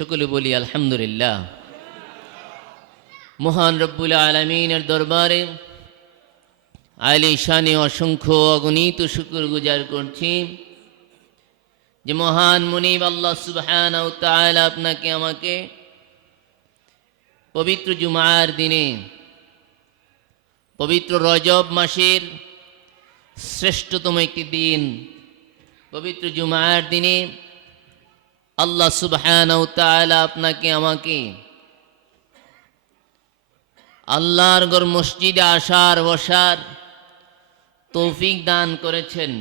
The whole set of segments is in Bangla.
সকলে বলি আলহামদুলিল্লাহ। মহান রব্বুল আলামিনের দরবারে আলিশানে অসংখ্য অগণিত শুকর গুজার করছি যে মহান মুনিব আল্লাহ সুবহানাহু ওয়া তাআলা আপনাকে আমাকে পবিত্র জুমার দিনে, পবিত্র রজব মাসের শ্রেষ্ঠতম একটি দিন, পবিত্র জুমার দিনে আল্লাহ সুবহানাহু ওয়া তাআলা আপনাকে আমাকে আল্লাহর ঘর মসজিদে আসার বসার তৌফিক দান করেছেন।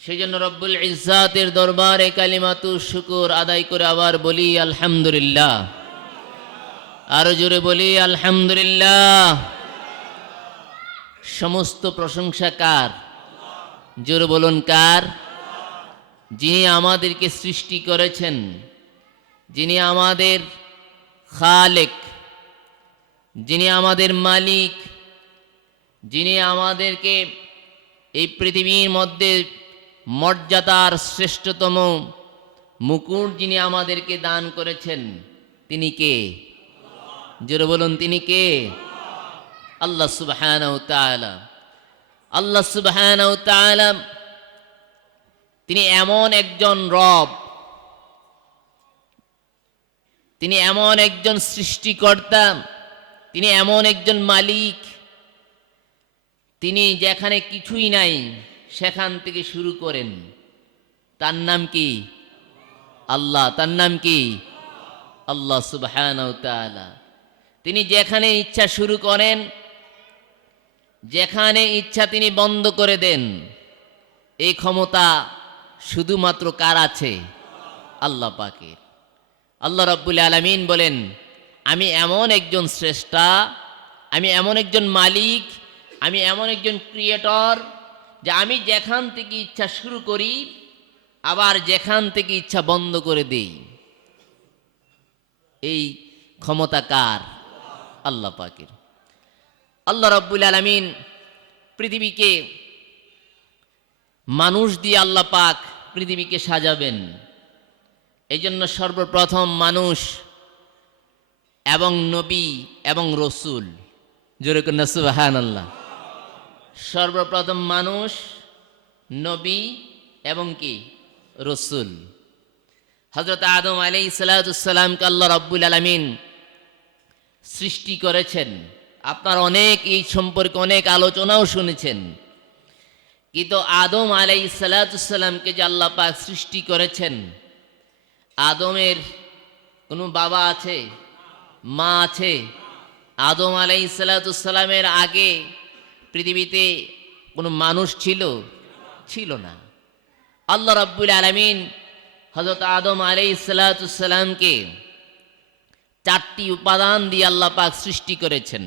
সেজন্য রব্বুল ইজ্জাতের দরবারে কালিমাতু শুকর আদায় করে আবার বলি আলহামদুলিল্লাহ। আরো জোরে বলি আলহামদুলিল্লাহ। সমস্ত প্রশংসা কার? জোরে বলুন কার? যিনি আমাদেরকে সৃষ্টি করেছেন, যিনি আমাদের খালেক, যিনি আমাদের মালিক, যিনি আমাদেরকে এই পৃথিবীর মধ্যে মর্যাদার শ্রেষ্ঠতম মুকুট যিনি আমাদেরকে দান করেছেন, তিনি কে? জোরে বলুন তিনি কে? আল্লাহ সুবহানাহু ওয়া তাআলা। আল্লাহ সুবহানাহু ওয়া তাআলা তিনি এমন একজন রব, তিনি এমন একজন সৃষ্টিকর্তা, তিনি এমন একজন মালিক, তিনি যেখানে কিছুই নাই সেখান থেকে শুরু করেন। তার নাম কি? আল্লাহ। তার নাম কি? আল্লাহ সুবহানাহু ওয়া তাআলা। তিনি যেখানে ইচ্ছা শুরু করেন, যেখানে ইচ্ছা তিনি বন্ধ করে দেন। এই ক্ষমতা শুধুমাত্র কার আছে? আল্লাহ পাকের। আল্লাহ রাব্বুল আলামিন বলেন, আমি এমন একজন স্রষ্টা, আমি এমন একজন মালিক, আমি এমন একজন ক্রিয়েটর যে আমি যেখান থেকে ইচ্ছা শুরু করি আবার যেখান থেকে ইচ্ছা বন্ধ করে দেই। এই ক্ষমতা কার? আল্লাহ পাকের। আল্লাহ রাব্বুল আলামিন পৃথিবীকে মানুষ দিয়ে আল্লাহ পাক পৃথিবীকে সাজাবেন। এই জন্য সর্বপ্রথম মানুষ এবং নবী এবং রসুল। জোরে কন্যা সুবহানাল্লাহ। সর্বপ্রথম মানুষ, নবী এবং কি? রসুল। হযরত আদম আলাইহিস সালামকে আল্লাহ রাব্বুল আলামিন সৃষ্টি করেছেন। আপনার অনেক এই সম্পর্কে অনেক আলোচনাও শুনেছেন, কিন্তু আদম আলাইহিস সালামকে যে আল্লাহ পাক সৃষ্টি করেছেন, আদমের কোনো বাবা আছে? মা আছে? আদম আলাইহিস সালামের আগে পৃথিবীতে কোনো মানুষ ছিল? ছিল না। আল্লাহ রাব্বুল আলামিন হযরত আদম আলাইহিস সালামকে 4টি উপাদান দিয়ে আল্লাহ পাক সৃষ্টি করেছেন।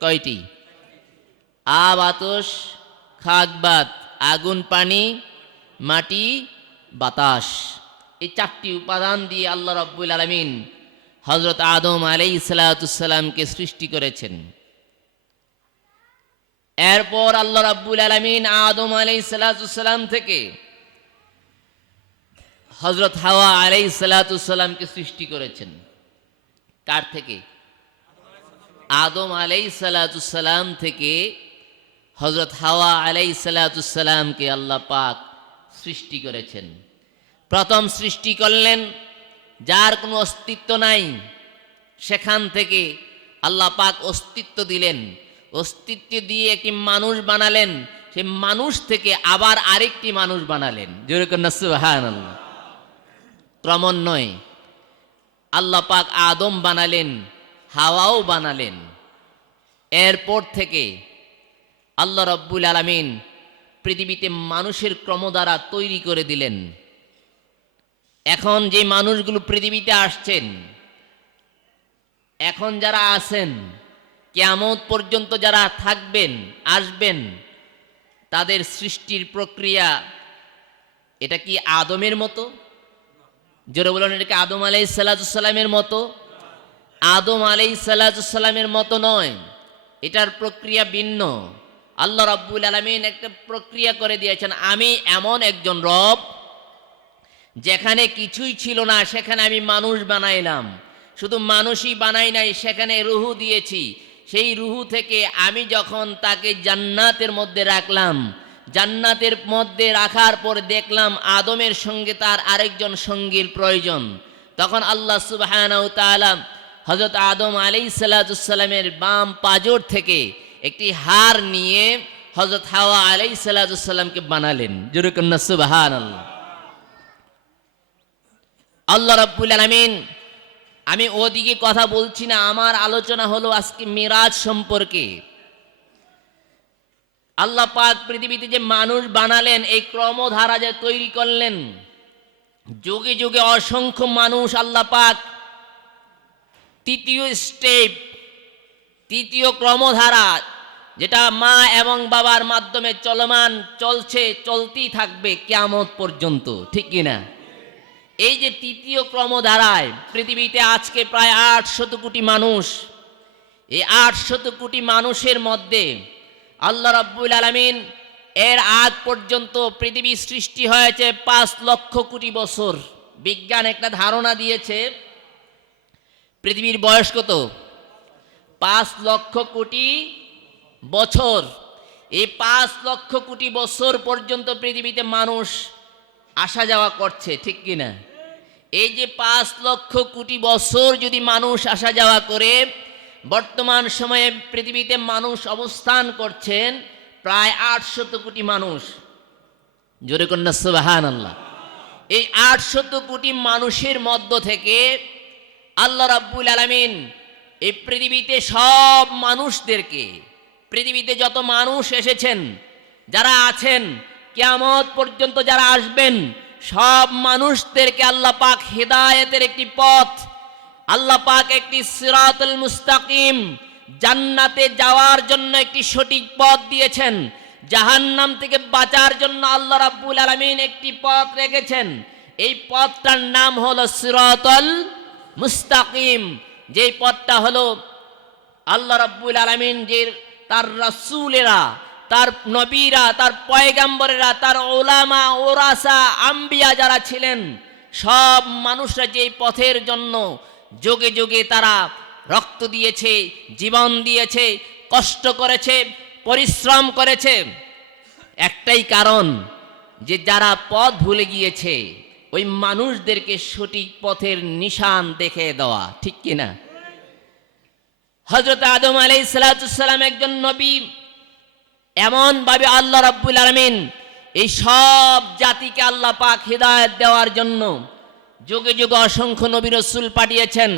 কয়টি? আব, আতশ, খাক, বাত, আগুন, পানি, মাটি, বাতাস। এই 4টি উপাদান দিয়ে আল্লাহ রাব্বুল আলামিন হযরত আদম আলাইহিস সালামকে সৃষ্টি করেছেন। এরপর আল্লাহ রাব্বুল আলামিন আদম আলাইহিস সালাম থেকে হযরত হাওয়া আলাইহিস সালামকে সৃষ্টি করেছেন। কার থেকে? আদম আলাইহিস সালাম থেকে হযরত হাওয়া আলাইহিস সালামকে আল্লাহ পাক সৃষ্টি করেছেন। প্রথম সৃষ্টি করলেন যার কোনো অস্তিত্ব নাই, সেখান থেকে আল্লাহ পাক অস্তিত্ব দিলেন। অস্তিত্ব দিয়ে একটি মানুষ বানালেন, সেই মানুষ থেকে আবার আরেকটি মানুষ বানালেন। জোরে কন্যা সুবহানাল্লাহ। ক্রমান্বয়ে আল্লাহ পাক আদম বানালেন, হাওয়াও বানালেন। এরপর থেকে আল্লাহ রাব্বুল আলামিন পৃথিবীতে মানুষের ক্রমধারা তৈরি করে দিলেন। এখন যে মানুষগুলো পৃথিবীতে আসছেন, এখন যারা আছেন, কিয়ামত পর্যন্ত যারা থাকবেন, আসবেন, তাদের সৃষ্টির প্রক্রিয়া এটা কি আদমের মতো? জোরে বলুন, এটা কি আদম আলাইহিস সালামের মতো? আদম আলাইহিস সালামের মতো নয়, এটার প্রক্রিয়া ভিন্ন। আল্লাহ রাব্বুল আলামিন একটা প্রক্রিয়া করে দিয়েছেন। আমি এমন একজন রব যেখানে কিছুই ছিল না সেখানে আমি মানুষ বানাইলাম, শুধু মানুষই বানাই নাই, সেখানে রুহু দিয়েছি। সেই রুহু থেকে আমি যখন তাকে জান্নাতের মধ্যে রাখলাম, জান্নাতের মধ্যে রাখার পর দেখলাম আদমের সঙ্গে তার আরেকজন সঙ্গীর প্রয়োজন। তখন আল্লাহ সুবহানাহু ওয়া তাআলা হযরত আদম আলাইহিস সালামের বাম পাজর থেকে একটি হাড় নিয়ে হযরত হাওয়া আলাইহিস সালামকে বানালেন। জোরে কন্যা সুবহানাল্লাহ। আল্লাহ রাব্বুল আলামিন, আমি ওদিকে কথা বলছি না, আমার আলোচনা হলো আজকে মিরাজ সম্পর্কে। আল্লাহ পাক পৃথিবীতে যে মানুষ বানালেন, এই ক্রমধারা যে তৈরি করলেন, যুগে যুগে অসংখ্য মানুষ আল্লাহ পাক তৃতীয় স্টেপ, তৃতীয় ক্রমধারা, যেটা মা এবং বাবার মাধ্যমে চলমান, চলছে, চলতেই থাকবে কিয়ামত পর্যন্ত, ঠিক কিনা? এই যে তৃতীয় ক্রমধারায় পৃথিবীতে আজকে প্রায় 800 কোটি মানুষ। এই 800 কোটি মানুষের মধ্যে আল্লাহ রাব্বুল আলামিন এর আগ পর্যন্ত পৃথিবী সৃষ্টি হয়েছে 5 লক্ষ কোটি বছর। বিজ্ঞান একটা ধারণা দিয়েছে পৃথিবীর বয়স কত? 5 লক্ষ কোটি বছর। এই 5 লক্ষ কোটি বছর পর্যন্ত পৃথিবীতে মানুষ আসা যাওয়া করছে, ঠিক কিনা? এই যে 5 লক্ষ কোটি বছর যদি মানুষ আসা যাওয়া করে, বর্তমান সময়ে পৃথিবীতে মানুষ অবস্থান করছেন প্রায় 800 কোটি মানুষ। জোরে কন্যা সুবহানাল্লাহ। এই 800 কোটি মানুষের মধ্য থেকে আল্লাহ রাব্বুল আলামিন এই পৃথিবীতে সব মানুষদেরকে, পৃথিবীতে যত মানুষ এসেছেন, যারা আছেন, কিয়ামত পর্যন্ত যারা আসবেন, সব মানুষদেরকে আল্লাহ পাক হিদায়াতের একটি পথ, আল্লাহ পাক একটি সিরাতুল মুস্তাকিম, জান্নাতে যাওয়ার জন্য একটি সঠিক পথ দিয়েছেন। জাহান্নাম থেকে বাঁচার জন্য আল্লাহ রাব্বুল আলামিন একটি পথ রেখেছেন। এই পথটার নাম হলো সিরাতুল মুস্তাকিম। যেই পথটা হলো আল্লাহ রাব্বুল আলামিন যে তার রাসূলেরা, তার নবীরা, তার পয়গাম্বরেরা, তার ওলামা ওরাসা আম্বিয়া যারা ছিলেন, সব মানুষরা যেই পথের জন্য যুগে যুগে তারা রক্ত দিয়েছে, জীবন দিয়েছে, কষ্ট করেছে, পরিশ্রম করেছে, একটাই কারণ, যে যারা পথ ভুলে গিয়েছে ওই মানুষদেরকে সঠিক পথের নিশান দেখে দেওয়া, ঠিক কিনা? হযরত আদম আলাইহিস সালাম একজন নবী। এমন ভাবে আল্লাহ রাব্বুল আলামিন এই সব জাতিকে আল্লাহ পাক হিদায়াত দেওয়ার জন্য যুগে যুগে অসংখ্য নবী রাসূল পাঠিয়েছেন।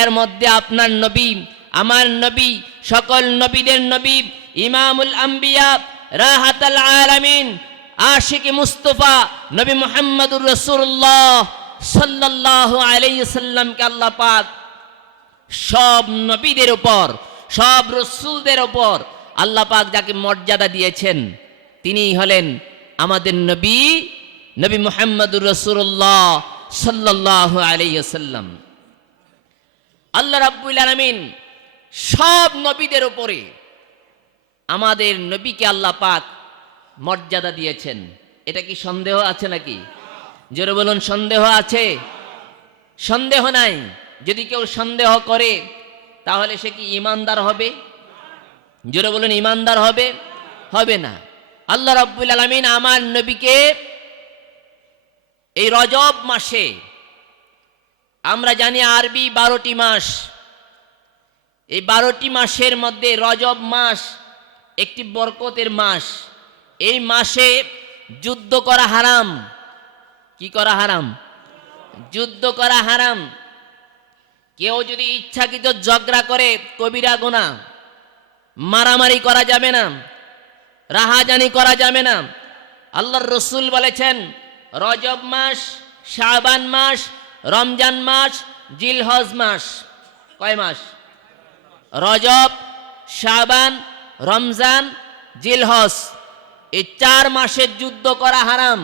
এর মধ্যে আপনার নবী, আমার নবী, সকল নবীদের নবী, ইমামুল আম্বিয়া, রাহাতুল আলামিন, আশিক মুস্তাফা নবী মুহাম্মদুর রাসূলুল্লাহ সাল্লাল্লাহু আলাইহি সাল্লামকে আল্লাহ পাক সব নবীদের উপর, সব রাসূলদের উপর আল্লাহ পাক যাকে মর্যাদা দিয়েছেন, তিনি হলেন আমাদের নবী, নবী মুহাম্মদুর রাসূলুল্লাহ সাল্লাল্লাহু আলাইহি সাল্লাম। আল্লাহ রাব্বুল আলামিন সব নবীদের উপরে আমাদের নবীকে আল্লাহ পাক মর্যাদা দিয়েছেন। এটা কি সন্দেহ আছে নাকি? জোরে বলুন, সন্দেহ আছে? সন্দেহ নাই। যদি কেউ সন্দেহ করে তাহলে সে কি ঈমানদার হবে? জোরে বলুন, ঈমানদার হবে? হবে না। আল্লাহ রাব্বুল আলামিন আমার নবীকে এই রজব মাসে, আমরা জানি আরবি 12টি মাস, এই 12টি মাসের মধ্যে রজব মাস একটি বরকতের মাস। এই মাসে যুদ্ধ করা হারাম। কি করা হারাম? যুদ্ধ করা হারাম। কেউ যদি ইচ্ছাকৃত ঝগড়া করে কবিরা গুনাহ, মারামারি করা যাবে না, রাহাজানি করা যাবে না। আল্লাহর রাসূল বলেছেন রজব মাস, শাবান মাস, রমজান মাস, জিলহজ মাস। কয় মাস? রজব, শাবান, রমজান, জিলহজ, এই 4 মাসে যুদ্ধ করা হারাম।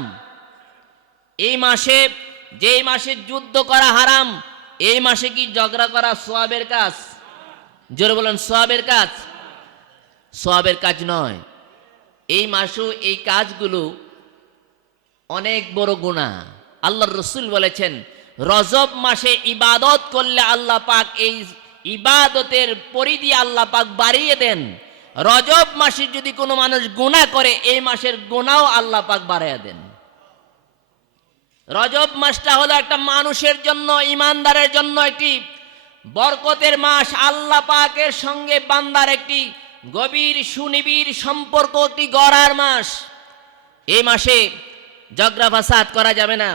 এই মাসে, যেই মাসে যুদ্ধ করা হারাম, এই মাসে কি ঝগড়া করা সওয়াবের কাজ? জোরে বলেন, সওয়াবের কাজ? সওয়াবের কাজ নয়। এই মাসেও এই কাজগুলো অনেক বড় গুনাহ। আল্লাহর রসুল বলেছেন রজব মাসে ইবাদত করলে আল্লাহ পাক এই ইবাদতের পরিধি আল্লাহ পাক বাড়িয়ে দেন। রজব মাসে যদি কোনো মানুষ গুনাহ করে এই মাসের গুনাহও আল্লাহ পাক বাড়িয়ে দেন। রজব মাসটা হলো একটা মানুষের জন্য, ইমানদারের জন্য একটি বরকতের মাস। আল্লাহ পাকের সঙ্গে বান্দার একটি গভীর সুনিবিড় সম্পর্ক একটি গড়ার মাস। এই মাসে ঝগড়া ফাসাদ করা যাবে না,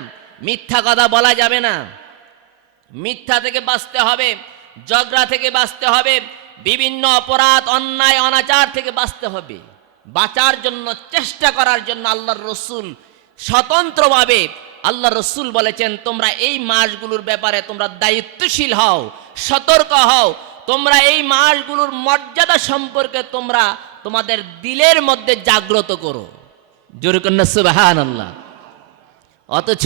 মিথ্যা কথা বলা যাবে না, মিথ্যা থেকে বাঁচতে হবে, ঝগড়া থেকে বাঁচতে হবে, বিভিন্ন অপরাধ অন্যায় অনাচার থেকে বাঁচতে হবে। বাঁচার জন্য চেষ্টা করার জন্য আল্লাহর রসুল স্বতন্ত্রভাবে আল্লাহর রসুল বলেছেন তোমরা এই মাসগুলোর ব্যাপারে তোমরা দায়িত্বশীল হও, সতর্ক হও, তোমরা এই মাসগুলোর মর্যাদা সম্পর্কে তোমরা তোমাদের দিলের মধ্যে জাগ্রত করো। জোরে কন্যা সুবহানাল্লাহ। অথচ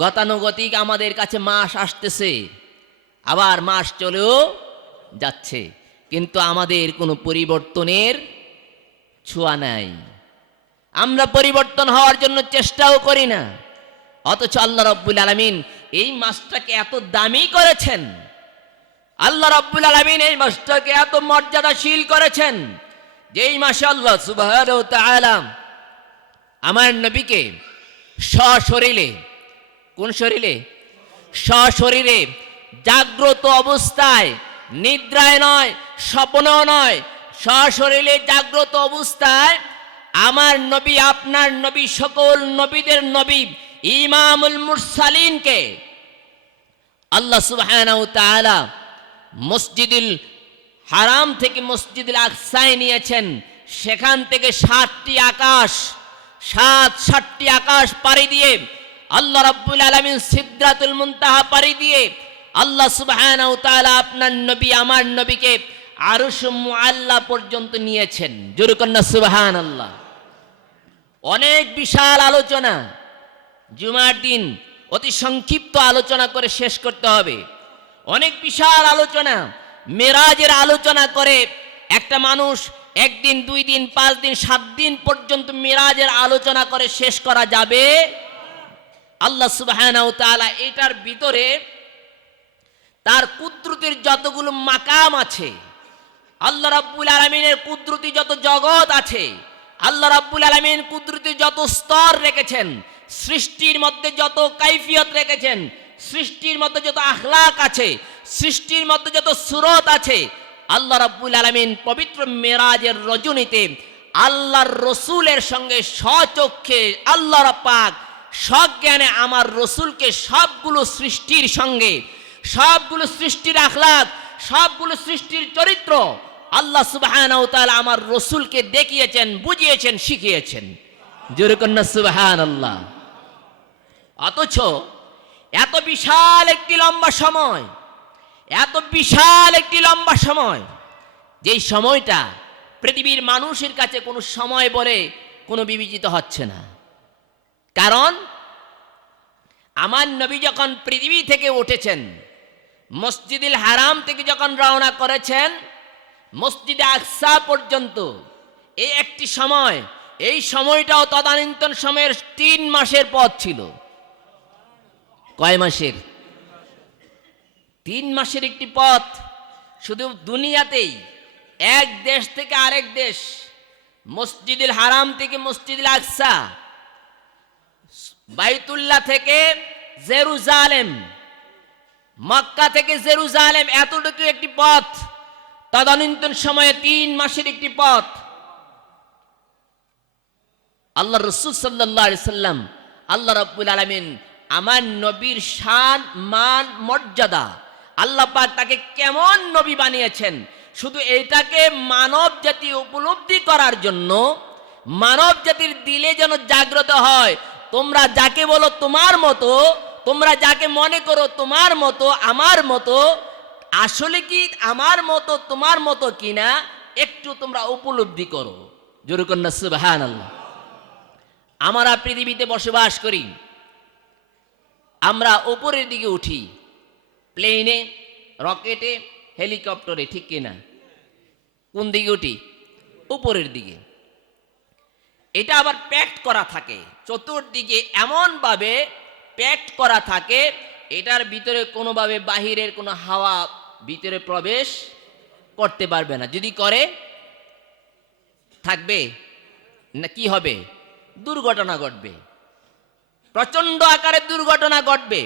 গতানুগতিক আমাদের কাছে মাস আসতেছে, আবার মাস চলেও যাচ্ছে, কিন্তু আমাদের কোনো পরিবর্তনের ছোঁয়া নাই। আমরা পরিবর্তন হওয়ার জন্য চেষ্টাও করি না। অথচ আল্লাহ রাব্বুল আলামিন এই মাসটাকে এত দামি করেছেন, আল্লাহ রাব্বুল আলামিন এই মাসটাকে এত মর্যাদাশীল করেছেন যে এই মাসে আল্লাহ সুবহানাহু ওয়া তাআলা আমার নবীকে সশরীরে, কোন শরীরে? সশরীরে জাগ্রত অবস্থায়, নিদ্রায় নয়, স্বপ্নেও নয়, সশরীরে জাগ্রত অবস্থায় আমার নবী, আপনার নবী, সকল নবীদের নবী ইমামুল মুরসালিনকে আল্লাহ সুবহানাহু ওয়া তাআলা মসজিদুল হারাম থেকে মসজিদুল আকসায় নিয়েছেন। সেখান থেকে 7টি আকাশ পাড়ি দিয়ে আল্লাহ রাব্বুল আলামিন সিদরাতুল মুনতাহা পাড়ি দিয়ে আল্লাহ সুবহানাহু ওয়া তাআলা আপনার নবী, আমার নবীকে আরশ মুআল্লা পর্যন্ত নিয়েছেন। জোরে কন্যা সুবহানাল্লাহ। অনেক বিশাল আলোচনা, জুমার দিন অতি সংক্ষিপ্ত আলোচনা করে শেষ করতে হবে। অনেক বিশাল আলোচনা, মেরাজের আলোচনা করে একটা মানুষ 1 দিন 2 দিন 5 দিন 7 দিন পর্যন্ত মেরাজের আলোচনা করে শেষ করা যাবে? আল্লাহ সুবহানাহু ওয়া তাআলা এটার ভিতরে তার কুদরতের যতগুলো মাকাম আছে, আল্লাহ রাব্বুল আলামিনের কুদরতি যত জগৎ আছে, আল্লাহ রাব্বুল আলামিন কুদরতি যত স্তর রেখেছেন, সৃষ্টির মধ্যে যত কাইফিয়ত রেখেছেন, সৃষ্টির মধ্যে যত আখলাক আছে, সৃষ্টির মধ্যে যত সুরত আছে, আল্লাহ রাব্বুল আলামিন পবিত্র মেরাজের রজনীতে আল্লাহর রসুলের সঙ্গে স্বচক্ষে আল্লাহ পাক সজ্ঞানে আমার রসুলকে সবগুলো সৃষ্টির সঙ্গে, সবগুলো সৃষ্টির আখলাক, সবগুলো সৃষ্টির চরিত্র আল্লাহ সুবহানাহু ওয়া তাআলা আমার রসুলকে দেখিয়েছেন, বুঝিয়েছেন, শিখিয়েছেন। জোরে কন্যা সুবহানাল্লাহ। অথচ এত বিশাল একটি লম্বা সময়, এত বিশাল একটি লম্বা সময়, যেই সময়টা পৃথিবীর মানুষের কাছে কোনো সময় বলে কোনো বিবেচিত হচ্ছে না। কারণ আমার নবী যখন পৃথিবী থেকে উঠেছেন, মসজিদুল হারাম থেকে যখন রওনা করেছেন মসজিদে আকসা পর্যন্ত, এই একটি সময়, এই সময়টাও তদানীন্তন সময়ের 3 মাসের পথ ছিল। কয় মাসের? 3 মাসের একটি পথ। শুধু দুনিয়াতেই এক দেশ থেকে আরেক দেশ, মসজিদুল হারাম থেকে মসজিদুল আকসা, বাইতুল্লাহ থেকে জেরুজালেম, মক্কা থেকে জেরুজালেম, এতটুকু একটি পথ তদানীন্তন সময়ে 3 মাসের একটি পথ। আল্লাহ রাসূল সাল্লাল্লাহু আলাইহি সাল্লাম, আল্লাহ রাব্বুল আলামিন আমার নবীর শান, মান, মর্যাদা, আল্লাহ পাক তাকে কেমন নবী বানিয়েছেন, শুধু এটাকে মানব জাতি উপলব্ধি করার জন্য, মানব জাতির দিলে যেন জাগ্রত হয়। তোমরা যাকে বলো তোমার মতো, তোমরা যাকে মনে করো তোমার মতো, আমার মতো, আসলে কি আমার মতো তোমার মতো কিনা একটু তোমরা উপলব্ধি করো। জোরে কন্যা সুবহানাল্লাহ। আমরা পৃথিবীতে বসবাস করি, আমরা উপরের দিকে উঠি, প্লেনে, রকেটে, হেলিকপ্টারে, ঠিক কিনা? কোন দিকে উঠি? উপরের দিকে। এটা আবার প্যাকড করা থাকে চতুর্দিকে, এমনভাবে প্যাকড করা থাকে, এটার ভিতরে কোনোভাবে বাহিরের কোনো হাওয়া ভিতরে প্রবেশ করতে পারবে না। যদি করে থাকবে না, কি হবে? দুর্ঘটনা ঘটবে, প্রচন্ড আকারে দুর্ঘটনা ঘটবে।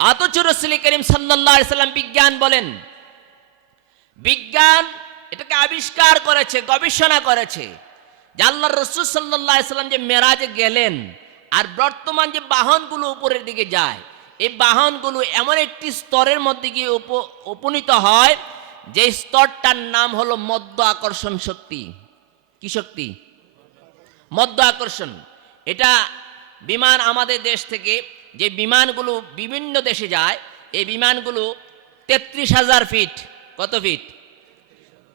অথচ রাসূল করিম সাল্লাল্লাহু আলাইহি সাল্লাম বিজ্ঞান বলেন, বিজ্ঞান এটাকে আবিষ্কার করেছে, গবেষণা করেছে যে আল্লাহর রাসূল সাল্লাল্লাহু আলাইহি সাল্লাম যে মেরাজে গেলেন, আর বর্তমান যে বাহনগুলো উপরের দিকে যায়, এই বাহনগুলো এমন একটি স্তরের মধ্যে গিয়ে উপনীত হয় যে স্তরটার নাম হলো মধ্য আকর্ষণ শক্তি। কি শক্তি? মধ্য আকর্ষণ। এটা বিমান, আমাদের দেশ থেকে যে বিমানগুলো বিভিন্ন দেশে যায়, এই বিমানগুলো 33,000 ফিট, কত ফিট?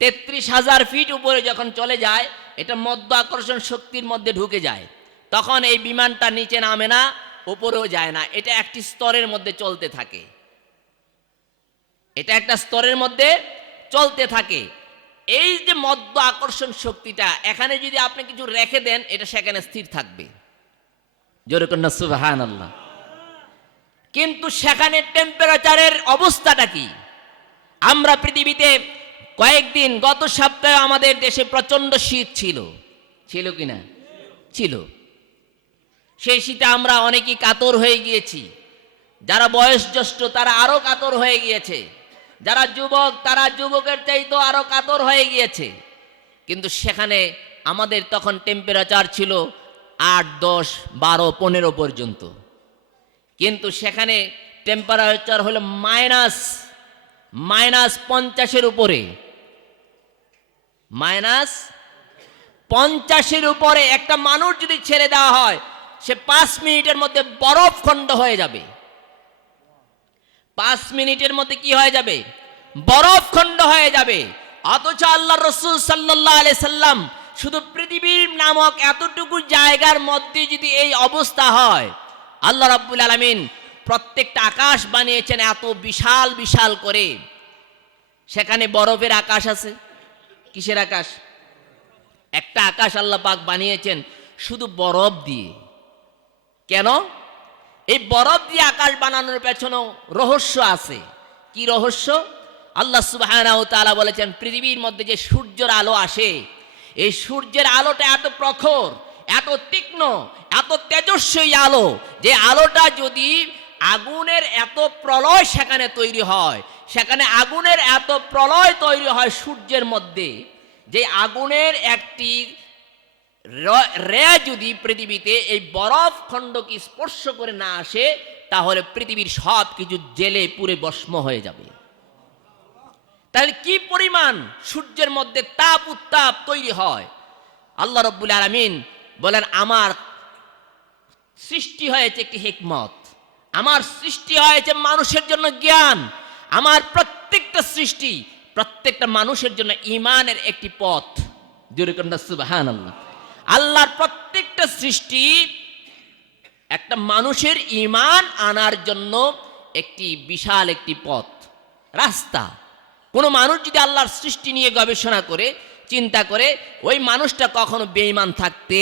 33,000 ফিট উপরে যখন চলে যায়, এটা মধ্য আকর্ষণ শক্তির মধ্যে ঢুকে যায়, তখন এই বিমানটা নিচে নামে না, উপরেও যায় না, এটা একটি স্তরের মধ্যে চলতে থাকে। এটা একটা স্তরের মধ্যে চলতে থাকে। এই যে মধ্য আকর্ষণ শক্তিটা, এখানে যদি আপনি কিছু রেখে দেন, এটা সেখানে স্থির থাকবে। জোরে কন্যা সুবহানাল্লাহ। কিন্তু সেখানে টেম্পারেচারের অবস্থাটা কি? আমরা পৃথিবীতে কয়েকদিন, গত সপ্তাহে আমাদের দেশে প্রচন্ড শীত ছিল, ছিল কিনা? ছিল। সেই শীতে আমরা অনেকেই কাতর হয়ে গিয়েছি। যারা বয়োজ্যেষ্ঠ তারা আরো কাতর হয়ে গিয়েছে, যারা যুবক তারা যুবকের চাইতেও আরো কাতর হয়ে গিয়েছে। কিন্তু সেখানে আমাদের তখন টেম্পারেচার ছিল 8, 10, 12, 15 পর্যন্ত। কিন্তু সেখানে টেম্পারেচার হলো -50-এর উপরে, -50-এর উপরে একটা মানুষ যদি ছেড়ে দেওয়া হয়, সে 5 মিনিটের মধ্যে বরফ খণ্ড হয়ে যাবে। 5 মিনিটের মধ্যে কি হয়ে যাবে? বরফ খণ্ড হয়ে যাবে। অথচ আল্লাহর রাসূল সাল্লাল্লাহু আলাইহি সাল্লাম শুধু পৃথিবীর নামক এতটুকু জায়গার মধ্যে যদি এই অবস্থা হয়, আল্লাহ রাব্বুল আলামিন প্রত্যেকটা আকাশ বানিয়েছেন এত বিশাল বিশাল করে। সেখানে বরফের আকাশ আছে। কিসের আকাশ? একটা আকাশ আল্লাহ পাক বানিয়েছেন শুধু বরফ দিয়ে। কেন? এই বরফ দিয়ে আকাশ বানানোর পেছনেও রহস্য আছে। কি রহস্য? আল্লাহ সুবহানাহু ওয়া তাআলা বলেছেন, পৃথিবীর মধ্যে যে সূর্যের আলো আসে, এই সূর্যের আলোটা এত প্রখর, এত তীক্ষ্ণ, এত তেজস্বী আলো, যে আলোটা যদি আগুনের এত প্রলয় সেখানে তৈরি হয়, সেখানে আগুনের এত প্রলয় তৈরি হয় সূর্যের মধ্যে, যে আগুনের একটি রে যদি পৃথিবীতে এই বরফ খণ্ডকে স্পর্শ করে না আসে, তাহলে পৃথিবীর সব কিছু জ্বেলে পুড়ে ভস্ম হয়ে যাবে। তাহলে কি পরিমাণ সূর্যের মধ্যে তাপ উত্তাপ তৈরি হয়। আল্লাহ রাব্বুল আলামিন বলেন, আমার সৃষ্টি হয়েছে একটি হিকমত, আমার সৃষ্টি হয়েছে মানুষের জন্য জ্ঞান, আমার প্রত্যেকটা সৃষ্টি প্রত্যেকটা মানুষের জন্য ঈমানের একটি পথ। জোরে কন্যা সুবহানাল্লাহ। আল্লাহর প্রত্যেকটা সৃষ্টি একটা মানুষের ঈমান আনার জন্য একটি বিশাল একটি পথ, রাস্তা। কোনো মানুষ যদি আল্লাহর সৃষ্টি নিয়ে গবেষণা করে, চিন্তা করে, ওই মানুষটা কখনো বেঈমান থাকতে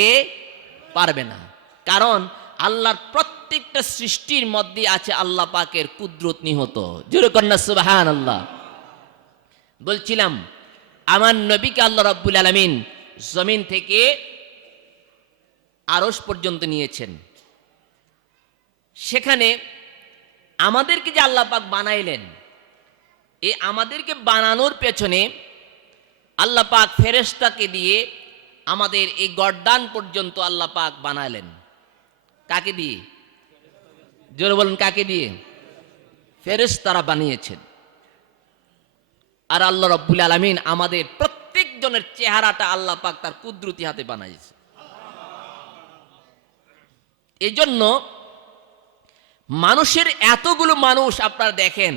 পারবে না। কারণ আল্লাহর প্রত্যেকটা সৃষ্টির মধ্যে আছে আল্লাহ পাকের কুদরত নিহত। জোরে কন্যা সুবহানাল্লাহ। বলছিলাম, আমার নবীকে আল্লাহ রাব্বুল আলামিন জমিন থেকে আরশ পর্যন্ত নিয়েছেন। সেখানে আমাদেরকে যে আল্লাহ পাক বানাইলেন, এই আমাদেরকে বানানোর পেছনে আল্লাহ পাক ফেরেশতাকে দিয়ে আমাদের এই গর্দান পর্যন্ত আল্লাহ পাক বানালেন। কাকে দিয়ে? জোরে বলেন, কাকে দিয়ে? ফেরেশতারা বানিয়েছেন। আর আল্লাহ রাব্বুল আলামিন আমাদের প্রত্যেকজনের চেহারাটা আল্লাহ পাক তার কুদরতি হাতে বানাইছে। এই জন্য মানুষের এতগুলো মানুষ আপনারা দেখেন,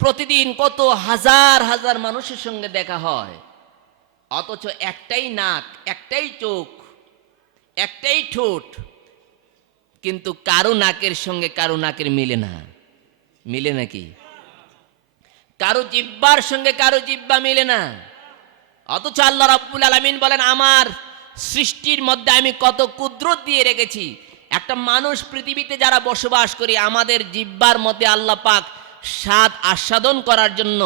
প্রতিদিন কত হাজার হাজার মানুষের সঙ্গে দেখা হয়, অথচ একটাই নাক, একটাই চোখ, একটাই ঠোঁট, কিন্তু কারো নাকের সঙ্গে কারো নাকের মিলে না। মিলে নাকি? কারো জিহ্বার সঙ্গে কারো জিহ্বা মিলে না। অথচ আল্লাহ রাব্বুল আলামিন বলেন, আমার সৃষ্টির মধ্যে আমি কত কুদরত দিয়ে রেখেছি। একটা মানুষ পৃথিবীতে যারা বসবাস করি, আমাদের জিহ্বার মধ্যে আল্লাহ পাক স্বাদ আস্বাদন করার জন্য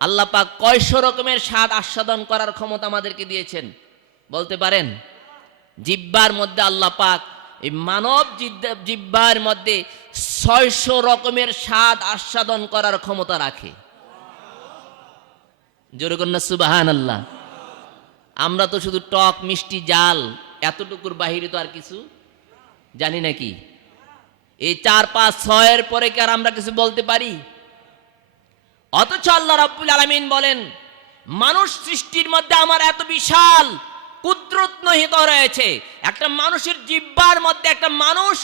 আল্লাহ পাক কয়শো রকমের স্বাদ আস্বাদন করার ক্ষমতা আমাদেরকে দিয়েছেন বলতে পারেন? জিহ্বার মধ্যে আল্লাহ পাক এই মানব জিহ্বার মধ্যে 600 রকমের স্বাদ আস্বাদন করার ক্ষমতা রাখে। জোরে কন্যা সুবহানাল্লাহ। আমরা তো শুধু টক মিষ্টি জাল এতটুকুর বাহিরে তো আর কিছু জানি নাকি? এই 4, 5, 6 পরে কি আর আমরা কিছু বলতে পারি? অথচ আল্লাহ রাব্বুল আলামিন বলেন, মানুষ সৃষ্টির মধ্যে আমার এত বিশাল কুদরত নিহিত রয়েছে। একটা মানুষের জিহ্বার মধ্যে একটা মানুষ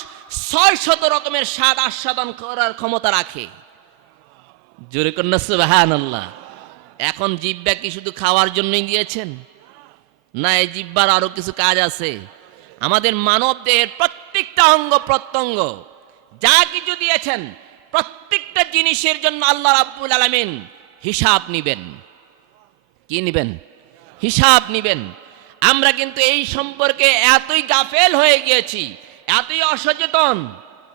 600 রকমের স্বাদ আস্বাদন করার ক্ষমতা রাখে। জোরে কন্যা সুবহানাল্লাহ। এখন জিহ্বা কি শুধু খাওয়ার জন্যই দিয়েছেন? না, এই জিহ্বার আরো কিছু কাজ আছে। আমাদের মানব দেহের প্রত্যেকটা অঙ্গ প্রত্যঙ্গ যা কিছু দিয়েছেন, প্রত্যেকটা জিনিসের জন্য আল্লাহ রাব্বুল আলামিন হিসাব নিবেন। কি নিবেন? হিসাব নিবেন। আমরা কিন্তু এই সম্পর্কে এতই গাফেল হয়ে গিয়েছি, এতই অসচেতন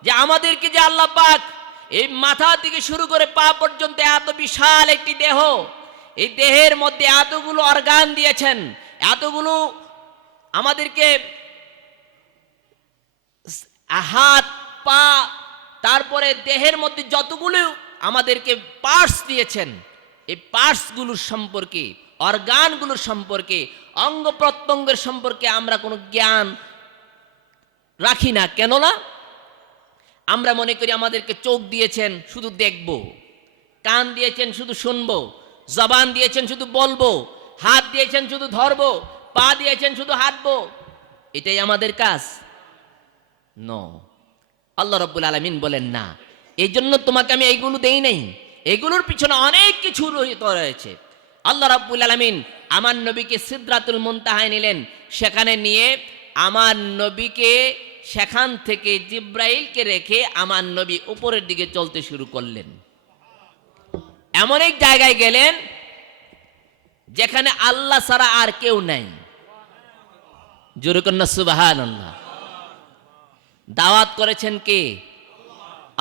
যে আমাদেরকে যে আল্লাহ পাক এই মাথা থেকে শুরু করে পা পর্যন্ত এত বিশাল একটি দেহ, এই দেহের মধ্যে এতগুলো অর্গান দিয়েছেন, এতগুলো আমাদেরকে হাত পা, তারপরে দেহের মধ্যে যতগুলো আমাদেরকে পার্টস দিয়েছেন, এই পার্টসগুলোর সম্পর্কে, অর্গানগুলোর সম্পর্কে, অঙ্গ প্রত্যঙ্গের সম্পর্কে আমরা কোনো জ্ঞান রাখি না। কেননা আমরা মনে করি আমাদেরকে চোখ দিয়েছেন শুধু দেখব, কান দিয়েছেন শুধু শুনবো, জবান দিয়েছেন শুধু বলবো, হাত দিয়েছেন শুধু ধরবো, পা দিয়েছেন শুধু হাঁটবো। এটাই আমাদের কাজ? নো। আল্লাহ রাব্বুল আলামিন বলেন, না, এই জন্য তোমাকে আমি এইগুলো দেই নাই, এগুলোর পিছনে অনেক কিছু রহিত রয়েছে। আল্লাহ রাব্বুল আলামিন আমার নবীকে সিদরাতুল মুনতাহায় নিলেন, সেখানে নিয়ে আমার নবীকে সেখান থেকে জিব্রাইলকে রেখে আমার নবী উপরের দিকে চলতে শুরু করলেন। এমন এক জায়গায় গেলেন যেখানে আল্লাহ ছাড়া আর কেউ নাই। জোরে কন্যা সুবহানাল্লাহ। দাওয়াত করেছেন কে?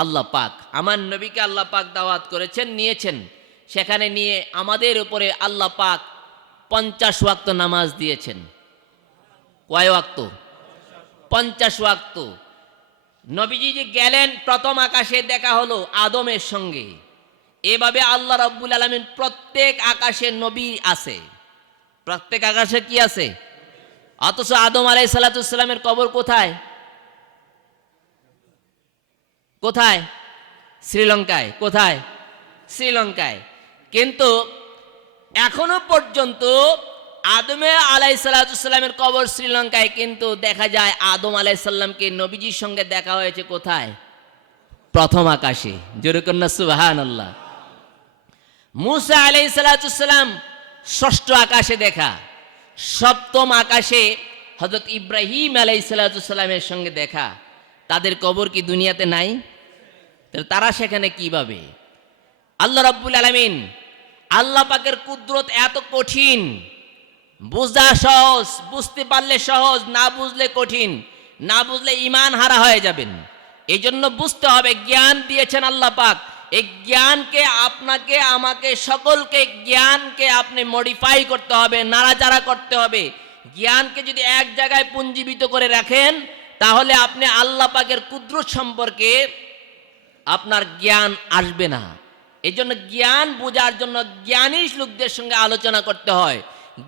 আল্লাহ পাক। আমার নবীকে আল্লাহ পাক দাওয়াত করেছেন, নিয়েছেন। সেখানে নিয়ে আমাদের উপরে আল্লাহ পাক 50 ওয়াক্ত নামাজ দিয়েছেন। কয় ওয়াক্ত? 50 ওয়াক্ত। নবীজি যে গেলেন, প্রথম আকাশে দেখা হলো আদমের সঙ্গে। এভাবে আল্লাহ রাব্বুল আলামিন প্রত্যেক আকাশে নবী আছে। প্রত্যেক আকাশে কি আছে? অথচ আদম আলাইহিস সালামের কবর কোথায়? কোথায়? শ্রীলঙ্কায়। কোথায়? শ্রীলঙ্কায়। কিন্তু এখনো পর্যন্ত আদম আলাইহিস সালামের কবর শ্রীলঙ্কায়, কিন্তু দেখা যায় আদম আলাইহিস সালামকে নবীজির সঙ্গে দেখা হয়েছে কোথায়? প্রথম আকাশে। জোরে কন্যা সুবহানাল্লাহ। মুসা আলাইহিস সালাম ষষ্ঠ আকাশে দেখা। সপ্তম আকাশে হযরত ইব্রাহিম আলাইহিস সালামের সঙ্গে দেখা। তাদের কবর কি দুনিয়াতে নাই? তারা সেখানে কিভাবে? আল্লাহ রাব্বুল আলামিন, আল্লাহ পাকের কুদরত এত কঠিন, বুঝা সহজ, বুঝতে পারলে সহজ, না বুঝলে কঠিন। না বুঝলে ঈমান হারা হয়ে যাবেন। এই জন্য বুঝতে হবে, জ্ঞান দিয়েছেন আল্লাহ পাক। এই জ্ঞানকে আপনাকে, আমাকে, সকলকে জ্ঞানকে আপনি মডিফাই করতে হবে, নাড়াচাড়া করতে হবে। জ্ঞানকে যদি এক জায়গায় পুঞ্জীবিত করে রাখেন, তাহলে আপনি আল্লাহ পাকের কুদরত সম্পর্কে আপনার জ্ঞান আসবে না। এই জন্য জ্ঞান বোঝার জন্য জ্ঞানী লোকদের সঙ্গে আলোচনা করতে হয়,